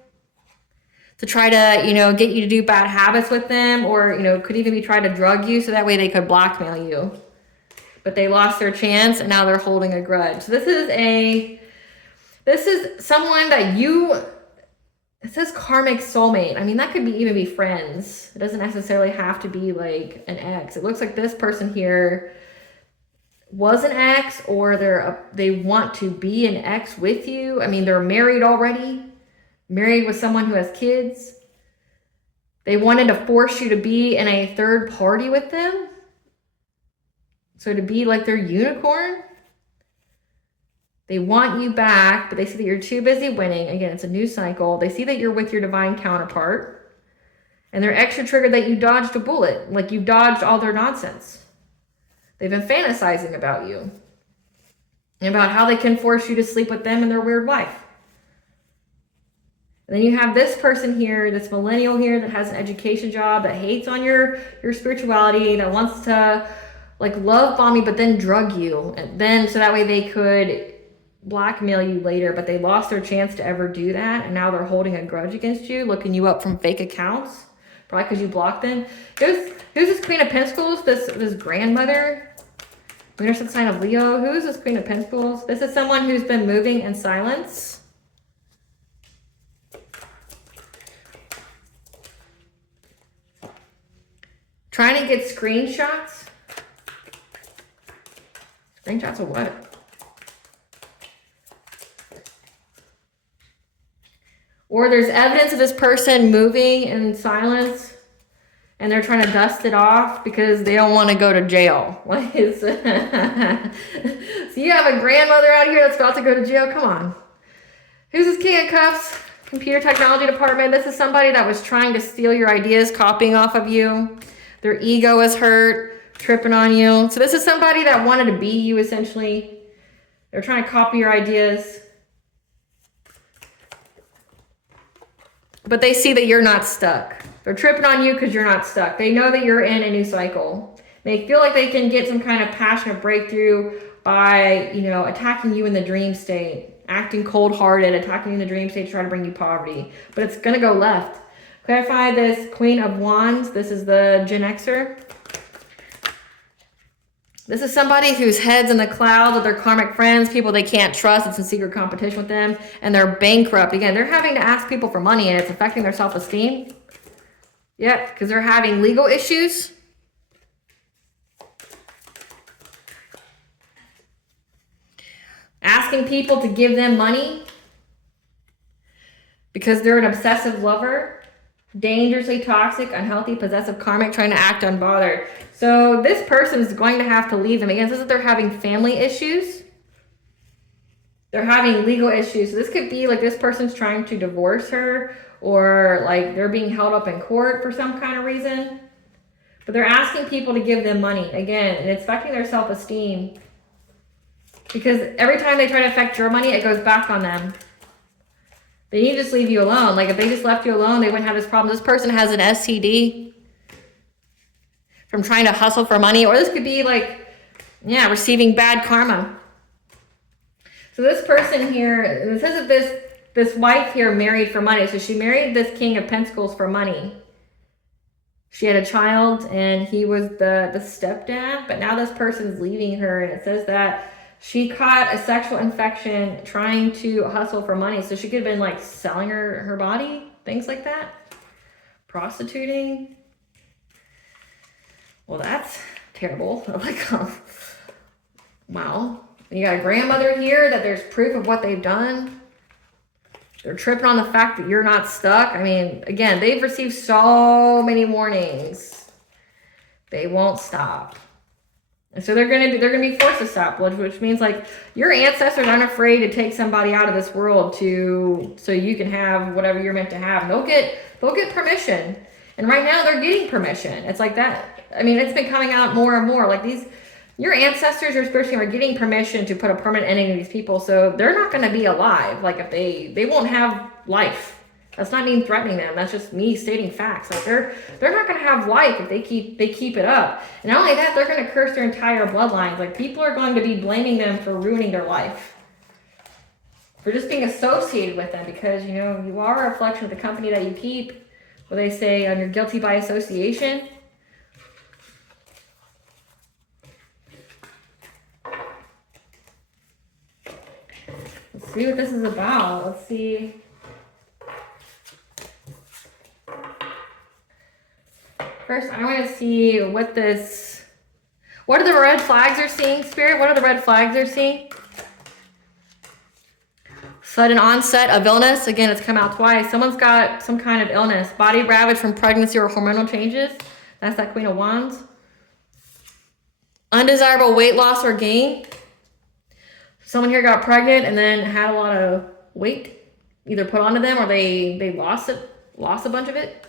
to try to, get you to do bad habits with them, or, could even be trying to drug you so that way they could blackmail you. But they lost their chance and now they're holding a grudge. So this is someone that it says karmic soulmate. I mean, that could even be friends. It doesn't necessarily have to be like an ex. It looks like this person here was an ex, or they want to be an ex with you. I mean, they're married already, married with someone who has kids. They wanted to force you to be in a third party with them. So to be like their unicorn. They want you back, but they see that you're too busy winning. Again, it's a new cycle. They see that you're with your divine counterpart, and they're extra triggered that you dodged a bullet, like you dodged all their nonsense. They've been fantasizing about you and about how they can force you to sleep with them in their weird life. And then you have this person here, this millennial here that has an education job, that hates on your spirituality, that wants to like love bomb you, but then drug you. And then so that way they could blackmail you later, but they lost their chance to ever do that. And now they're holding a grudge against you, looking you up from fake accounts, probably because you blocked them. Who's this Queen of Pentacles? This grandmother? Lunar sign of Leo. Who is this Queen of Pentacles? This is someone who's been moving in silence. Trying to get screenshots. Screenshots of what? Or there's evidence of this person moving in silence and they're trying to dust it off because they don't want to go to jail. Like it's so you have a grandmother out here that's about to go to jail? Come on. Who's this King of Cups? Computer technology department. This is somebody that was trying to steal your ideas, copying off of you. Their ego is hurt, tripping on you. So this is somebody that wanted to be you, essentially. They're trying to copy your ideas. But they see that you're not stuck. They're tripping on you because you're not stuck. They know that you're in a new cycle. They feel like they can get some kind of passionate breakthrough by, you know, attacking you in the dream state, acting cold-hearted, attacking you in the dream state to try to bring you poverty. But it's going to go left. Clarify this Queen of Wands. This is the Gen Xer. This is somebody whose head's in the clouds with their karmic friends, people they can't trust. It's in secret competition with them, and they're bankrupt. Again, they're having to ask people for money, and it's affecting their self-esteem. Yep, because they're having legal issues. Asking people to give them money because they're an obsessive lover. Dangerously toxic, unhealthy, possessive, karmic, trying to act unbothered. So this person is going to have to leave them. Again, this is that they're having family issues. They're having legal issues. So this could be like this person's trying to divorce her, or like they're being held up in court for some kind of reason. But they're asking people to give them money. Again, and it's affecting their self-esteem. Because every time they try to affect your money, it goes back on them. They need to just leave you alone. Like if they just left you alone, they wouldn't have this problem. This person has an STD from trying to hustle for money. Or this could be like, yeah, receiving bad karma. So this person here, it says that this wife here married for money. So she married this King of Pentacles for money. She had a child and he was the stepdad. But now this person's leaving her, and it says that she caught a sexual infection trying to hustle for money. So she could have been like selling her body, things like that. Prostituting. Well, that's terrible. Like, wow. You got a grandmother here that there's proof of what they've done. They're tripping on the fact that you're not stuck. I mean, again, they've received so many warnings. They won't stop. And so they're gonna be forced to stop, which means like your ancestors aren't afraid to take somebody out of this world so you can have whatever you're meant to have. And they'll get permission. And right now they're getting permission. It's like that. I mean, it's been coming out more and more. Like your ancestors, your spiritual team, are getting permission to put a permanent ending to these people. So they're not going to be alive. Like if they won't have life. That's not me threatening them. That's just me stating facts. Like they're not going to have life if they keep it up. And not only that, they're going to curse their entire bloodlines. Like people are going to be blaming them for ruining their life, for just being associated with them, because you know you are a reflection of the company that you keep. What they say, you're guilty by association. Let's see what this is about. Let's see. First, I want to see what are the red flags they're seeing, Spirit? What are the red flags they're seeing? Sudden onset of illness. Again, it's come out twice. Someone's got some kind of illness. Body ravaged from pregnancy or hormonal changes. That's that Queen of Wands. Undesirable weight loss or gain. Someone here got pregnant and then had a lot of weight either put onto them, or they lost a bunch of it.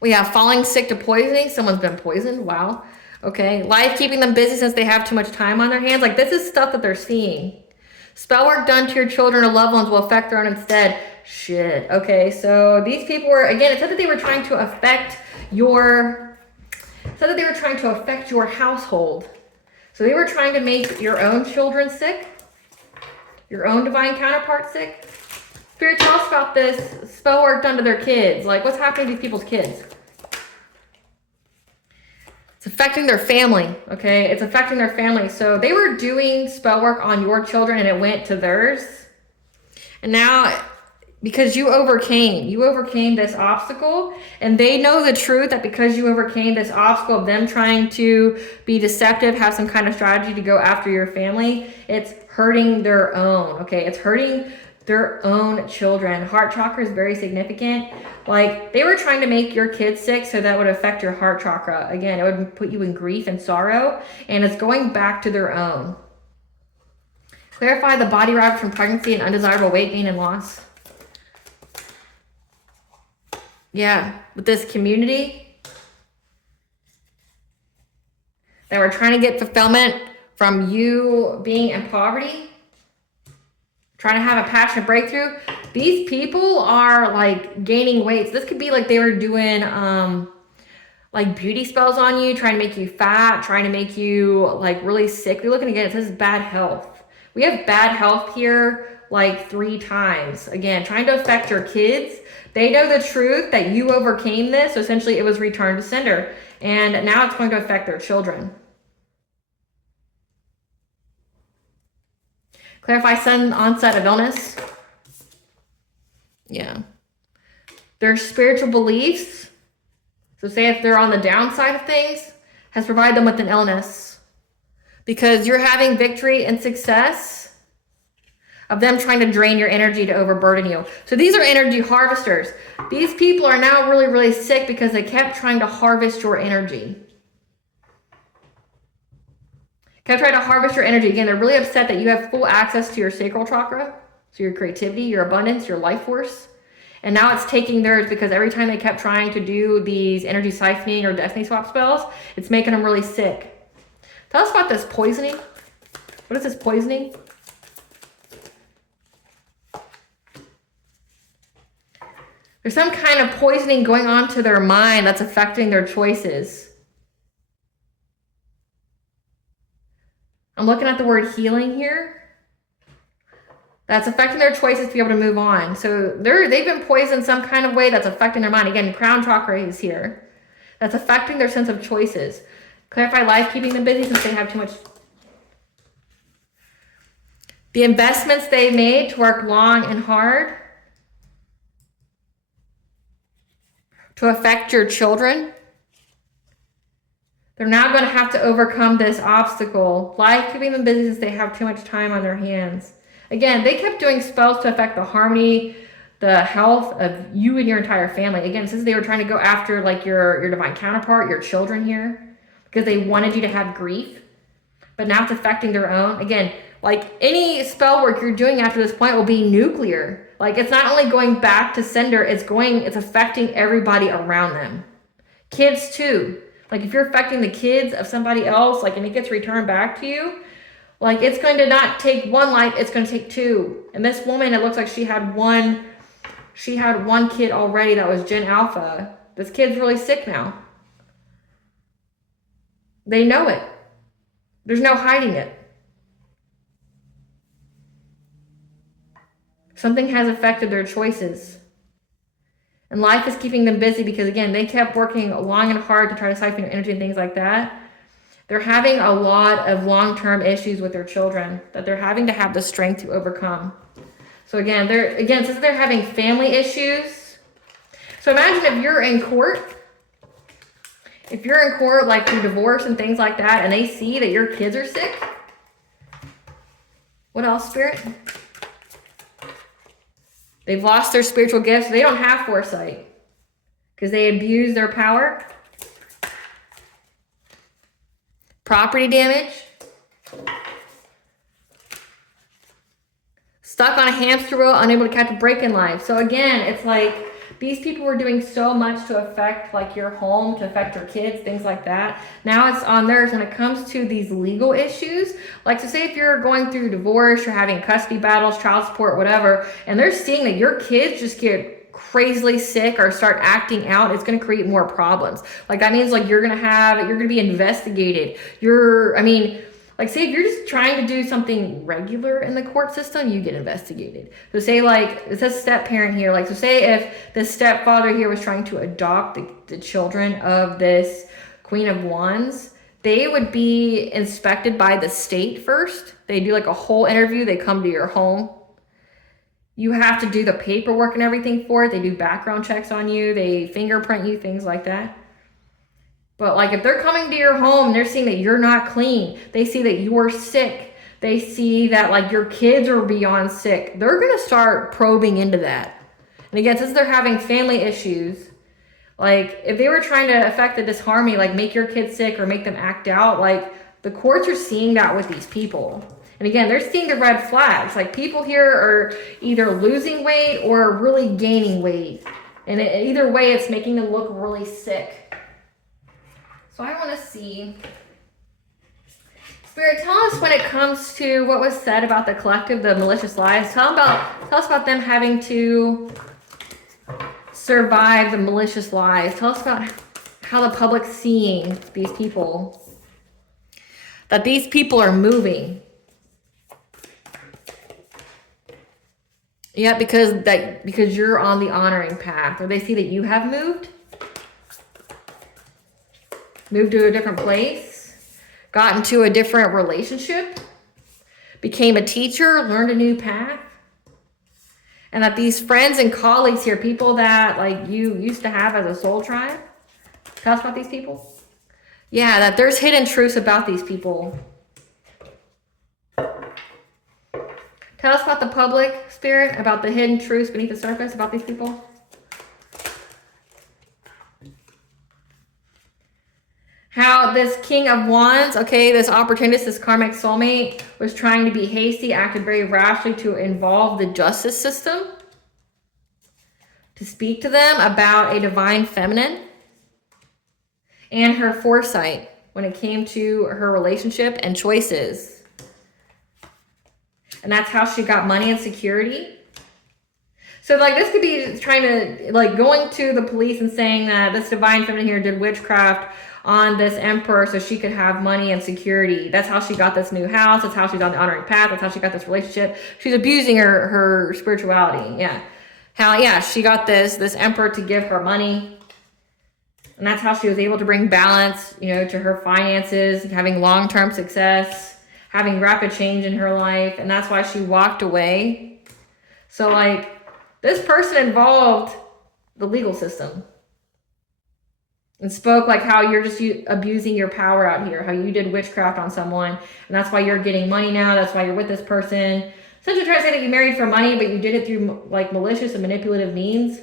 We have falling sick to poisoning. Someone's been poisoned. Wow. Okay. Life keeping them busy since they have too much time on their hands. Like this is stuff that they're seeing. Spell work done to your children or loved ones will affect their own instead. Shit. Okay. So these people were, again, it said that they were trying to affect your household. So they were trying to make your own children sick. Your own divine counterpart sick. Spirit, tell us about this spell work done to their kids. Like, what's happening to these people's kids? It's affecting their family, okay? It's affecting their family. So they were doing spell work on your children and it went to theirs. And now, because you overcame this obstacle, and they know the truth that because you overcame this obstacle of them trying to be deceptive, have some kind of strategy to go after your family, it's hurting their own, okay? It's hurting their own children. Heart chakra is very significant. Like they were trying to make your kids sick so that would affect your heart chakra. Again, it would put you in grief and sorrow, and it's going back to their own. Clarify the body ravaged from pregnancy and undesirable weight gain and loss. Yeah, with this community that we're trying to get fulfillment from you being in poverty, trying to have a passionate breakthrough. These people are like gaining weight. So this could be like they were doing like like beauty spells on you, trying to make you fat, trying to make you like really sick. We're looking again, it says bad health. We have bad health here like 3 times. Again, trying to affect your kids. They know the truth that you overcame this. So essentially it was returned to sender. And now it's going to affect their children. Clarify sudden onset of illness. Yeah. Their spiritual beliefs. So say if they're on the downside of things, has provided them with an illness. Because you're having victory and success of them trying to drain your energy to overburden you. So these are energy harvesters. These people are now really, really sick because they kept trying to harvest your energy. Kept trying to harvest your energy. Again, they're really upset that you have full access to your sacral chakra. So your creativity, your abundance, your life force. And now it's taking theirs because every time they kept trying to do these energy siphoning or destiny swap spells, it's making them really sick. Tell us about this poisoning. What is this poisoning? There's some kind of poisoning going on to their mind that's affecting their choices. I'm looking at the word healing here. That's affecting their choices to be able to move on. So they've been poisoned some kind of way that's affecting their mind. Again, crown chakra is here. That's affecting their sense of choices. Clarify life, keeping them busy since they have too much. The investments they made to work long and hard to affect your children. They're now going to have to overcome this obstacle. Life, keeping them busy since they have too much time on their hands. Again, they kept doing spells to affect the harmony, the health of you and your entire family. Again, since they were trying to go after like your divine counterpart, your children here, because they wanted you to have grief, but now it's affecting their own. Again, like any spell work you're doing after this point will be nuclear. Like it's not only going back to sender, it's affecting everybody around them. Kids too. Like if you're affecting the kids of somebody else, like and it gets returned back to you, like it's going to not take one life, it's going to take 2. And this woman, it looks like she had one kid already that was Gen Alpha. This kid's really sick now. They know it. There's no hiding it. Something has affected their choices. And life is keeping them busy because, again, they kept working long and hard to try to siphon your energy and things like that. They're having a lot of long-term issues with their children that they're having to have the strength to overcome. So again, since they're having family issues. So imagine if you're in court. If you're in court, like through divorce and things like that, and they see that your kids are sick. What else, Spirit? They've lost their spiritual gifts. They don't have foresight because they abuse their power. Property damage. Stuck on a hamster wheel, unable to catch a break in life. So again, it's like these people were doing so much to affect like your home, to affect your kids, things like that. Now it's on theirs when it comes to these legal issues. Like, so say if you're going through divorce, you're having custody battles, child support, whatever, and they're seeing that your kids just get crazily sick or start acting out, it's going to create more problems. Like that means like you're going to be investigated. Like say if you're just trying to do something regular in the court system, you get investigated. So say like, it says step parent here. Like, so say if the stepfather here was trying to adopt the children of this Queen of Wands, they would be inspected by the state first. They do like a whole interview. They come to your home. You have to do the paperwork and everything for it. They do background checks on you. They fingerprint you, things like that. But like if they're coming to your home and they're seeing that you're not clean, they see that you're sick, they see that like your kids are beyond sick, they're going to start probing into that. And again, since they're having family issues, like if they were trying to affect the disharmony, like make your kids sick or make them act out, like the courts are seeing that with these people. And again, they're seeing the red flags. Like people here are either losing weight or really gaining weight. And either way, it's making them look really sick. So I want to see, Spirit, tell us when it comes to what was said about the collective, the malicious lies. Tell us about them having to survive the malicious lies. Tell us about how the public's seeing these people. That these people are moving. Yeah, because you're on the honoring path, or they see that you have moved to a different place, got into a different relationship, became a teacher, learned a new path, and that these friends and colleagues here, people that like you used to have as a soul tribe, tell us about these people. Yeah, that there's hidden truths about these people. Tell us about the public, Spirit, about the hidden truths beneath the surface about these people. How this King of Wands, okay, this opportunist, this karmic soulmate, was trying to be hasty, acted very rashly to involve the justice system, to speak to them about a divine feminine, and her foresight when it came to her relationship and choices. And that's how she got money and security. So like this could be trying to like going to the police and saying that this divine feminine here did witchcraft on this emperor so she could have money and security. That's how she got this new house. That's how she's on the honoring path. That's how she got this relationship. She's abusing her spirituality. Yeah. How, yeah, she got this emperor to give her money. And that's how she was able to bring balance, you know, to her finances, having long-term success, having rapid change in her life. And that's why she walked away. So like this person involved the legal system and spoke like how you're just abusing your power out here, how you did witchcraft on someone. And that's why you're getting money now. That's why you're with this person. Essentially trying to say that you married for money, but you did it through like malicious and manipulative means.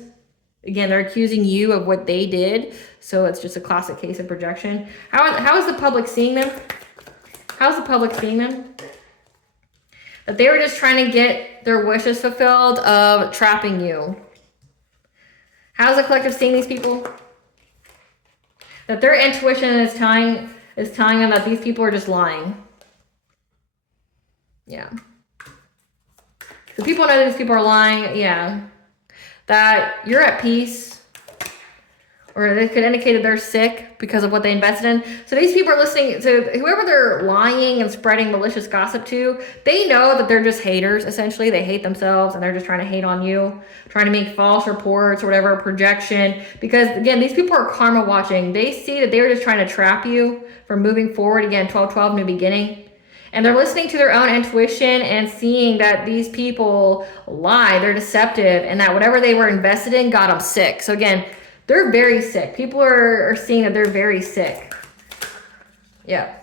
Again, they're accusing you of what they did. So it's just a classic case of projection. How is the public seeing them? How's the public seeing them? That they were just trying to get their wishes fulfilled of trapping you. How's the collective seeing these people? That their intuition is telling them that these people are just lying. Yeah. The people know that these people are lying. Yeah. That you're at peace. Or they could indicate that they're sick because of what they invested in. So these people are listening to whoever they're lying and spreading malicious gossip to. They know that they're just haters, essentially. They hate themselves and they're just trying to hate on you, trying to make false reports or whatever, projection. Because again, these people are karma watching. They see that they were just trying to trap you from moving forward. Again, 12-12, new beginning. And they're listening to their own intuition and seeing that these people lie, they're deceptive, and that whatever they were invested in got them sick. So again, they're very sick. People are seeing that they're very sick. Yeah.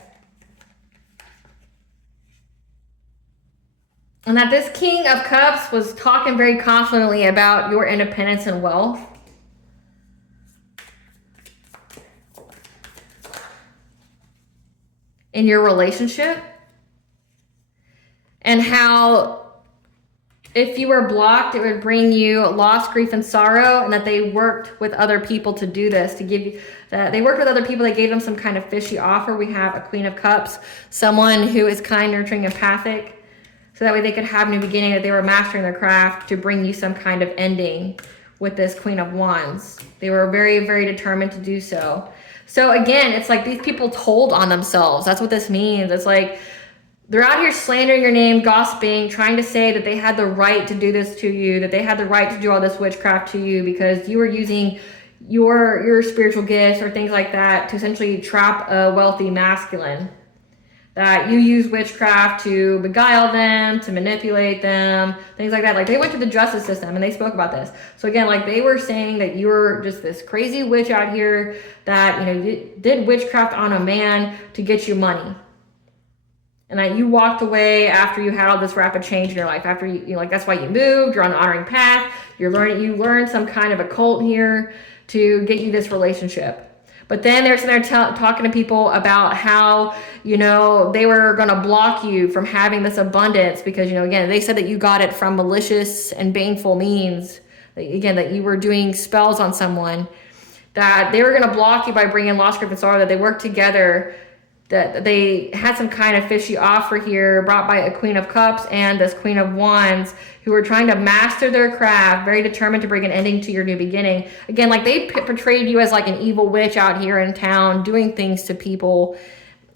And that this King of Cups was talking very confidently about your independence and wealth. In your relationship. And how if you were blocked, it would bring you loss, grief, and sorrow, and that they worked with other people to do this, to give you that. They worked with other people. They gave them some kind of fishy offer. We have a Queen of Cups, someone who is kind, nurturing, empathic, so that way they could have a new beginning, that they were mastering their craft to bring you some kind of ending with this Queen of Wands. They were very, very determined to do so. So again, it's like these people told on themselves. That's what this means. It's like they're out here slandering your name, gossiping, trying to say that they had the right to do this to you, that they had the right to do all this witchcraft to you because you were using your spiritual gifts or things like that to essentially trap a wealthy masculine. That you use witchcraft to beguile them, to manipulate them, things like that. Like they went to the justice system and they spoke about this. So again, like they were saying that you were just this crazy witch out here that, you know, did witchcraft on a man to get you money. And that you walked away after you had all this rapid change in your life. After you like, that's why you moved. You're on the honoring path. You learned some kind of occult here to get you this relationship. But then they're sitting there talking to people about how, you know, they were going to block you from having this abundance because, you know, again, they said that you got it from malicious and baneful means. Again, that you were doing spells on someone. That they were going to block you by bringing loss, grief, and sorrow. That they worked together. that they had some kind of fishy offer here brought by a Queen of Cups and this Queen of Wands, who are trying to master their craft, very determined to bring an ending to your new beginning. Again, like they portrayed you as like an evil witch out here in town doing things to people.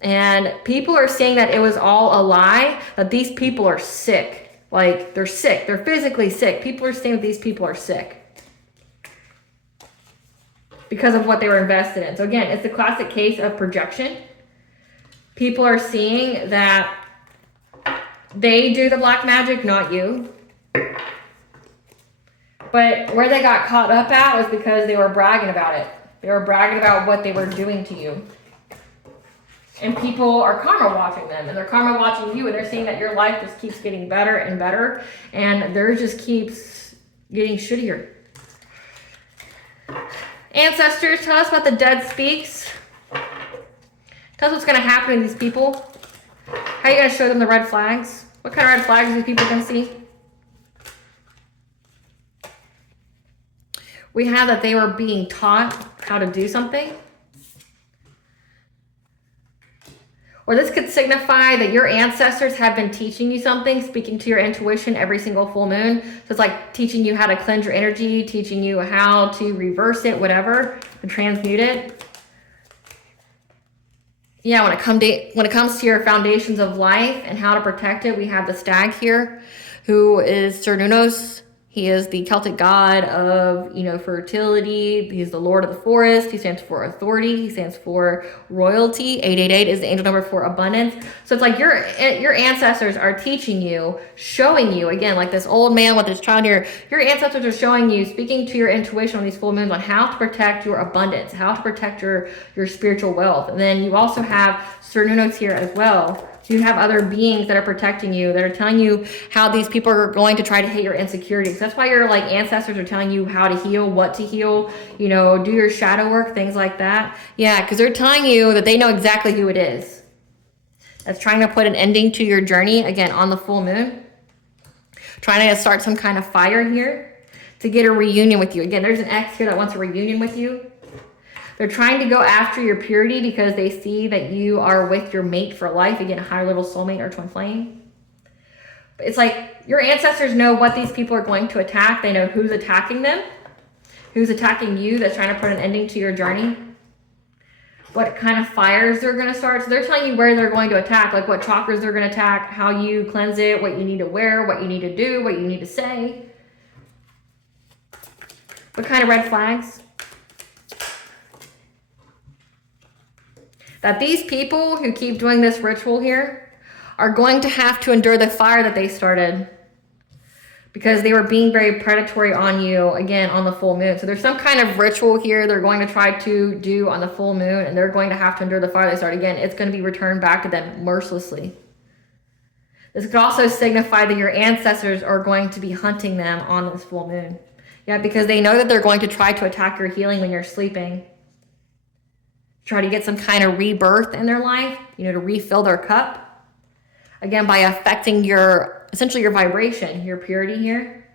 And people are saying that it was all a lie, that these people are sick. Like they're sick. They're physically sick. People are saying that these people are sick because of what they were invested in. So again, it's the classic case of projection. People are seeing that they do the black magic, not you. But where they got caught up at was because they were bragging about it. They were bragging about what they were doing to you. And people are karma watching them, and they're karma watching you, and they're seeing that your life just keeps getting better and better, and theirs just keeps getting shittier. Ancestors, tell us about the dead speaks. Tell us what's going to happen to these people. How are you going to show them the red flags? What kind of red flags are these people going to see? We have that they were being taught how to do something. Or this could signify that your ancestors have been teaching you something, speaking to your intuition every single full moon. So it's like teaching you how to cleanse your energy, teaching you how to reverse it, whatever, to transmute it. Yeah, when it comes to your foundations of life and how to protect it, we have the stag here, who is Cernunnos. He is the Celtic god of, fertility. He's the Lord of the Forest. He stands for authority. He stands for royalty. 888 is the angel number for abundance. So it's like your ancestors are teaching you, showing you, again, like this old man with his child here, your ancestors are showing you, speaking to your intuition on these full moons on how to protect your abundance, how to protect your spiritual wealth. And then you also have Cernunnos here as well. You have other beings that are protecting you, that are telling you how these people are going to try to hit your insecurities. That's why your ancestors are telling you how to heal, what to heal, do your shadow work, things like that. Yeah, because they're telling you that they know exactly who it is that's trying to put an ending to your journey, again, on the full moon. Trying to start some kind of fire here to get a reunion with you. Again, there's an ex here that wants a reunion with you. They're trying to go after your purity because they see that you are with your mate for life. Again, a higher level soulmate or twin flame. But it's like your ancestors know what these people are going to attack. They know who's attacking them, who's attacking you, that's trying to put an ending to your journey, what kind of fires they're going to start. So they're telling you where they're going to attack, like what chakras they're going to attack, how you cleanse it, what you need to wear, what you need to do, what you need to say. What kind of red flags? That these people who keep doing this ritual here are going to have to endure the fire that they started because they were being very predatory on you, again, on the full moon. So there's some kind of ritual here they're going to try to do on the full moon, and they're going to have to endure the fire they started. Again, it's going to be returned back to them mercilessly. This could also signify that your ancestors are going to be hunting them on this full moon. Yeah, because they know that they're going to try to attack your healing when you're sleeping. Try to get some kind of rebirth in their life, to refill their cup. Again, by affecting essentially your vibration, your purity here.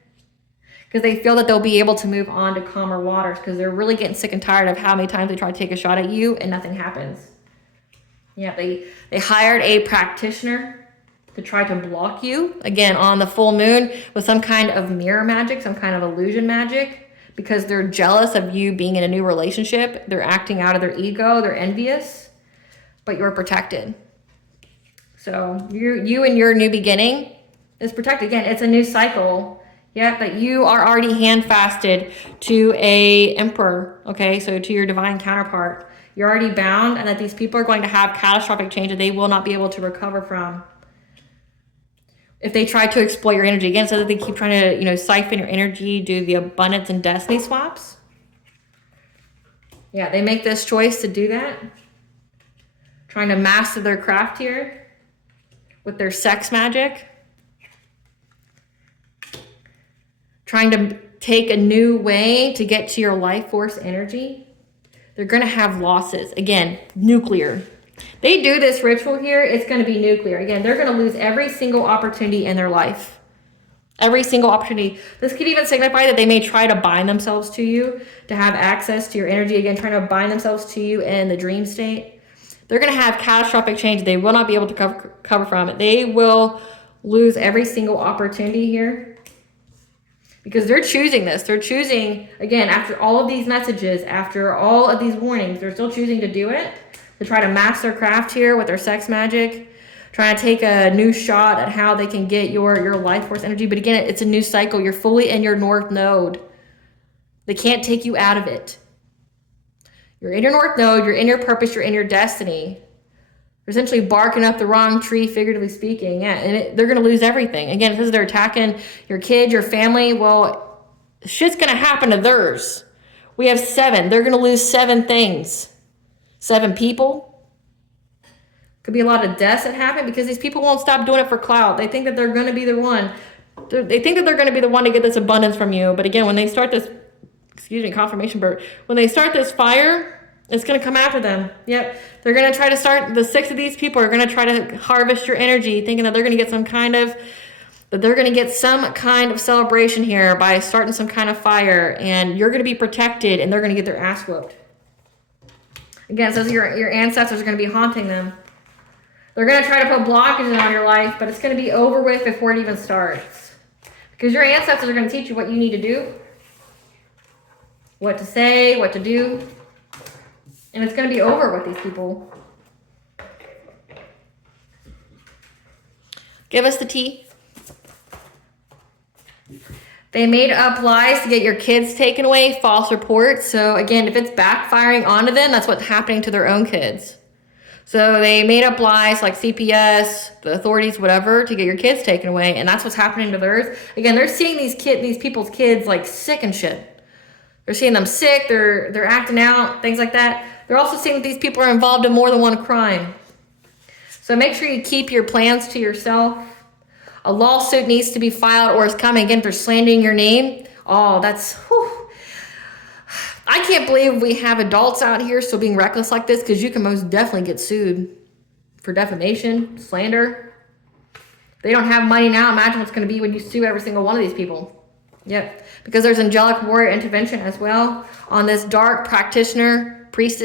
Because they feel that they'll be able to move on to calmer waters because they're really getting sick and tired of how many times they try to take a shot at you and nothing happens. Yeah, they hired a practitioner to try to block you, again, on the full moon with some kind of mirror magic, some kind of illusion magic. Because they're jealous of you being in a new relationship. They're acting out of their ego. They're envious. But you're protected. So you and your new beginning is protected. Again, it's a new cycle. Yeah, but you are already handfasted to a emperor. Okay, so to your divine counterpart. You're already bound, and that these people are going to have catastrophic change that they will not be able to recover from. If they try to exploit your energy, again, so that they keep trying to, siphon your energy, do the abundance and destiny swaps. Yeah, they make this choice to do that. Trying to master their craft here with their sex magic. Trying to take a new way to get to your life force energy. They're going to have losses. Again, nuclear. They do this ritual here, it's going to be nuclear. Again, they're going to lose every single opportunity in their life. Every single opportunity. This could even signify that they may try to bind themselves to you to have access to your energy. Again, trying to bind themselves to you in the dream state. They're going to have catastrophic change. They will not be able to cover from it. They will lose every single opportunity here because they're choosing this. They're choosing, again, after all of these messages, after all of these warnings, they're still choosing to do it, to try to master their craft here with their sex magic, trying to take a new shot at how they can get your life force energy. But again, it's a new cycle. You're fully in your north node. They can't take you out of it. You're in your north node, you're in your purpose, you're in your destiny. They're essentially barking up the wrong tree, figuratively speaking. Yeah, and they're going to lose everything. Again, because they're attacking your kids, your family, well, shit's going to happen to theirs. We have 7. They're going to lose 7 things. 7 people. Could be a lot of deaths that happen because these people won't stop doing it for clout. They think that they're going to be the one. They think that they're going to be the one to get this abundance from you. But again, when they start this, confirmation burn. When they start this fire, it's going to come after them. Yep. They're going to try to start, the 6 of these people are going to try to harvest your energy, thinking that they're going to get some kind of celebration here by starting some kind of fire, and you're going to be protected, and they're going to get their ass whooped. Again, it says your ancestors are going to be haunting them. They're going to try to put blockages on your life, but it's going to be over with before it even starts. Because your ancestors are going to teach you what you need to do, what to say, what to do. And it's going to be over with these people. Give us the tea. They made up lies to get your kids taken away, false reports. So again, if it's backfiring onto them, that's what's happening to their own kids. So they made up lies like CPS, the authorities, whatever, to get your kids taken away. And that's what's happening to theirs. Again, they're seeing these people's kids like sick and shit. They're seeing them sick, they're acting out, things like that. They're also seeing that these people are involved in more than one crime. So make sure you keep your plans to yourself. A lawsuit needs to be filed or is coming. Again, if they're slandering your name, oh, that's, whew. I can't believe we have adults out here still being reckless like this, because you can most definitely get sued for defamation, slander. They don't have money now. Imagine what's going to be when you sue every single one of these people. Yep, because there's angelic warrior intervention as well on this dark practitioner, priest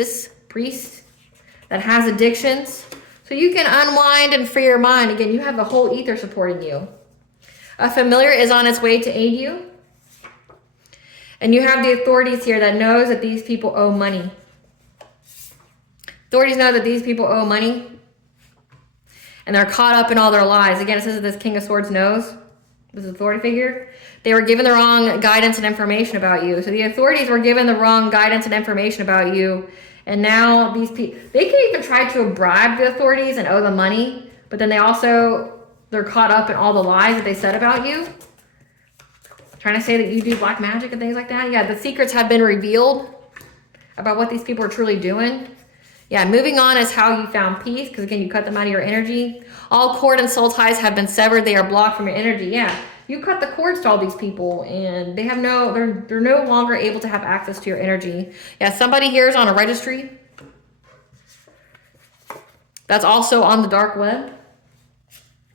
that has addictions. So you can unwind and free your mind. Again, you have the whole ether supporting you. A familiar is on its way to aid you. And you have the authorities here that knows that these people owe money. Authorities know that these people owe money. And they're caught up in all their lies. Again, it says that this King of Swords knows. This is authority figure. They were given the wrong guidance and information about you. So the authorities were given the wrong guidance and information about you. And now these people, they can even try to bribe the authorities and owe them money. But then they're caught up in all the lies that they said about you. Trying to say that you do black magic and things like that. Yeah, the secrets have been revealed about what these people are truly doing. Yeah, moving on is how you found peace. Because again, you cut them out of your energy. All cord and soul ties have been severed. They are blocked from your energy. Yeah, you cut the cords to all these people, and they're no longer able to have access to your energy. Yeah, somebody here is on a registry. That's also on the dark web.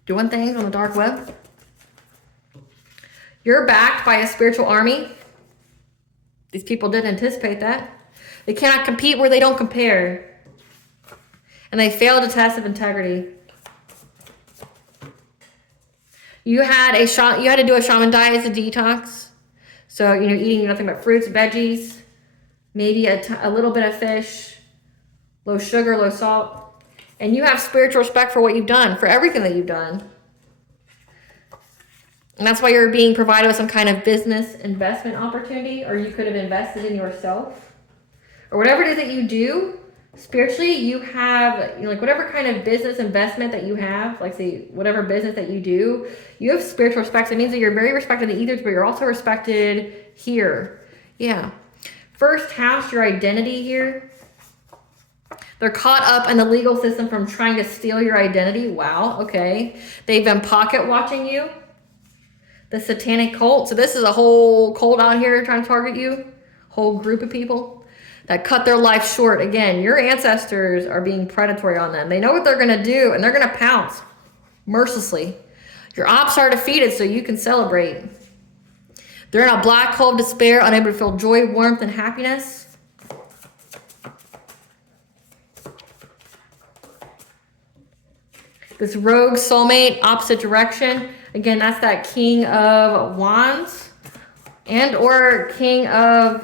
Doing things on the dark web. You're backed by a spiritual army. These people didn't anticipate that. They cannot compete where they don't compare. And they failed a test of integrity. You had to do a shaman diet as a detox. So, eating nothing but fruits, veggies, maybe a little bit of fish, low sugar, low salt. And you have spiritual respect for what you've done, for everything that you've done. And that's why you're being provided with some kind of business investment opportunity, or you could have invested in yourself. Or whatever it is that you do, spiritually, you have, whatever kind of business investment that you have, like say, whatever business that you do, you have spiritual respect. So it means that you're very respected in the ethers, but you're also respected here. Yeah. First house, your identity here. They're caught up in the legal system from trying to steal your identity. Wow, okay. They've been pocket watching you. The satanic cult. So this is a whole cult out here trying to target you. Whole group of people that cut their life short. Again, your ancestors are being predatory on them. They know what they're going to do, and they're going to pounce mercilessly. Your ops are defeated, so you can celebrate. They're in a black hole of despair, unable to feel joy, warmth, and happiness. This rogue soulmate, opposite direction. Again, that's that King of Wands and or King of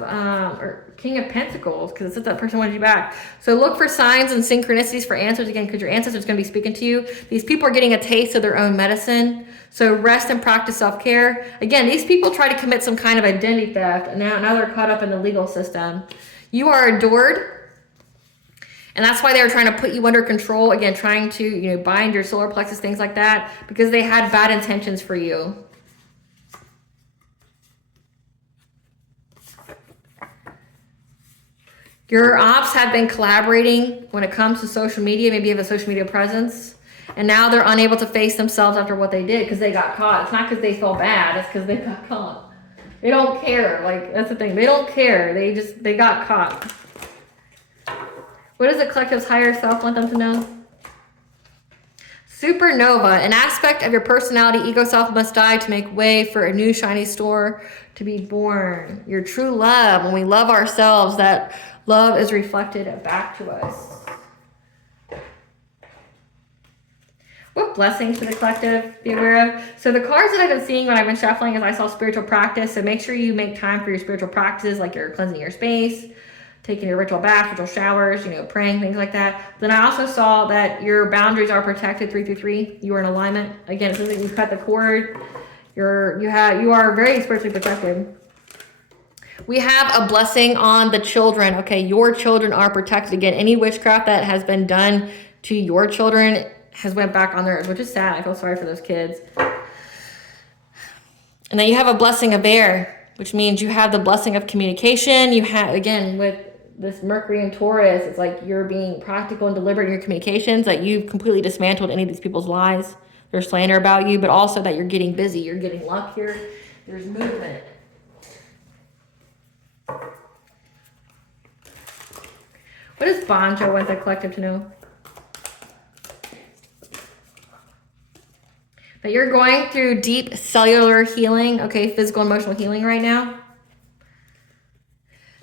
Pentacles, because it's that person wanted you back. So look for signs and synchronicities for answers, again, because your ancestors are going to be speaking to you. These people are getting a taste of their own medicine. So rest and practice self-care. Again, these people try to commit some kind of identity theft, and now they're caught up in the legal system. You are adored. And that's why they were trying to put you under control. Again, trying to, you know, bind your solar plexus, things like that, because they had bad intentions for you. Your ops have been collaborating when it comes to social media. Maybe you have a social media presence. And now they're unable to face themselves after what they did because they got caught. It's not because they felt bad. It's because they got caught. They don't care. Like, that's the thing. They don't care. They got caught. What does the collective's higher self want them to know? Supernova. An aspect of your personality, ego self must die to make way for a new shiny star to be born. Your true love. When we love ourselves, that love is reflected back to us. What blessings for the collective be aware of? So the cards that I've been seeing when I've been shuffling is I saw spiritual practice. So make sure you make time for your spiritual practices, like you're cleansing your space, taking your ritual bath, ritual showers, you know, praying, things like that. Then I also saw that your boundaries are protected 3 through 3. You are in alignment. Again, it says that you cut the cord. You are very spiritually protected. We have a blessing on the children. Okay, your children are protected. Again, any witchcraft that has been done to your children has went back on theirs, which is sad. I feel sorry for those kids. And then you have a blessing of air, which means you have the blessing of communication. You have, again, with this Mercury and Taurus, it's like you're being practical and deliberate in your communications, that you've completely dismantled any of these people's lies, their slander about you, but also that you're getting busy, you're getting luck here, there's movement. What does Banjo want the collective to know? That you're going through deep cellular healing, okay, physical, emotional healing right now.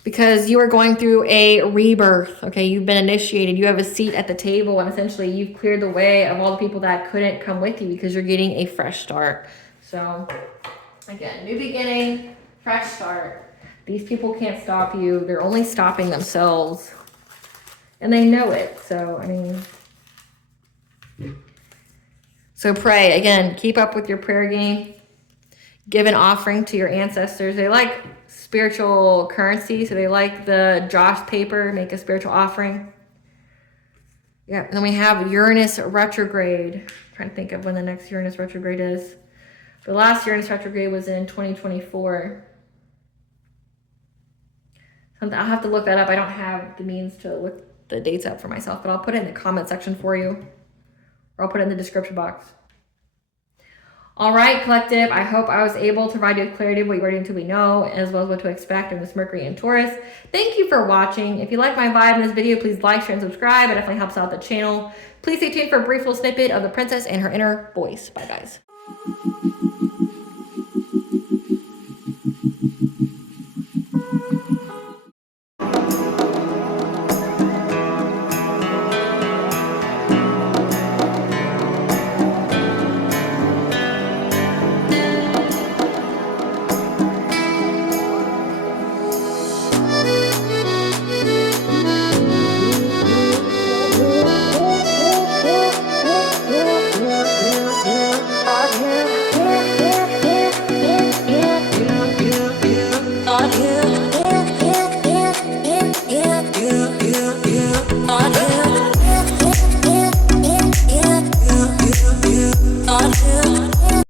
Because you are going through a rebirth, okay? You've been initiated. You have a seat at the table, and essentially you've cleared the way of all the people that couldn't come with you because you're getting a fresh start. So, again, new beginning, fresh start. These people can't stop you. They're only stopping themselves. And they know it. So, I mean... So pray. Again, keep up with your prayer game. Give an offering to your ancestors. They like spiritual currency, so they like the Josh paper. Make a spiritual offering. Yeah, and then we have Uranus retrograde. I'm trying to think of when the next Uranus retrograde is. The last Uranus retrograde was in 2024. I'll have to look that up. I don't have the means to look the dates up for myself, but I'll put it in the comment section for you. Or I'll put it in the description box. All right, collective. I hope I was able to provide you with clarity of what you already intuitively know, as well as what to expect in this Mercury and Taurus. Thank you for watching. If you like my vibe in this video, please like, share, and subscribe. It definitely helps out the channel. Please stay tuned for a brief little snippet of the princess and her inner voice. Bye, guys.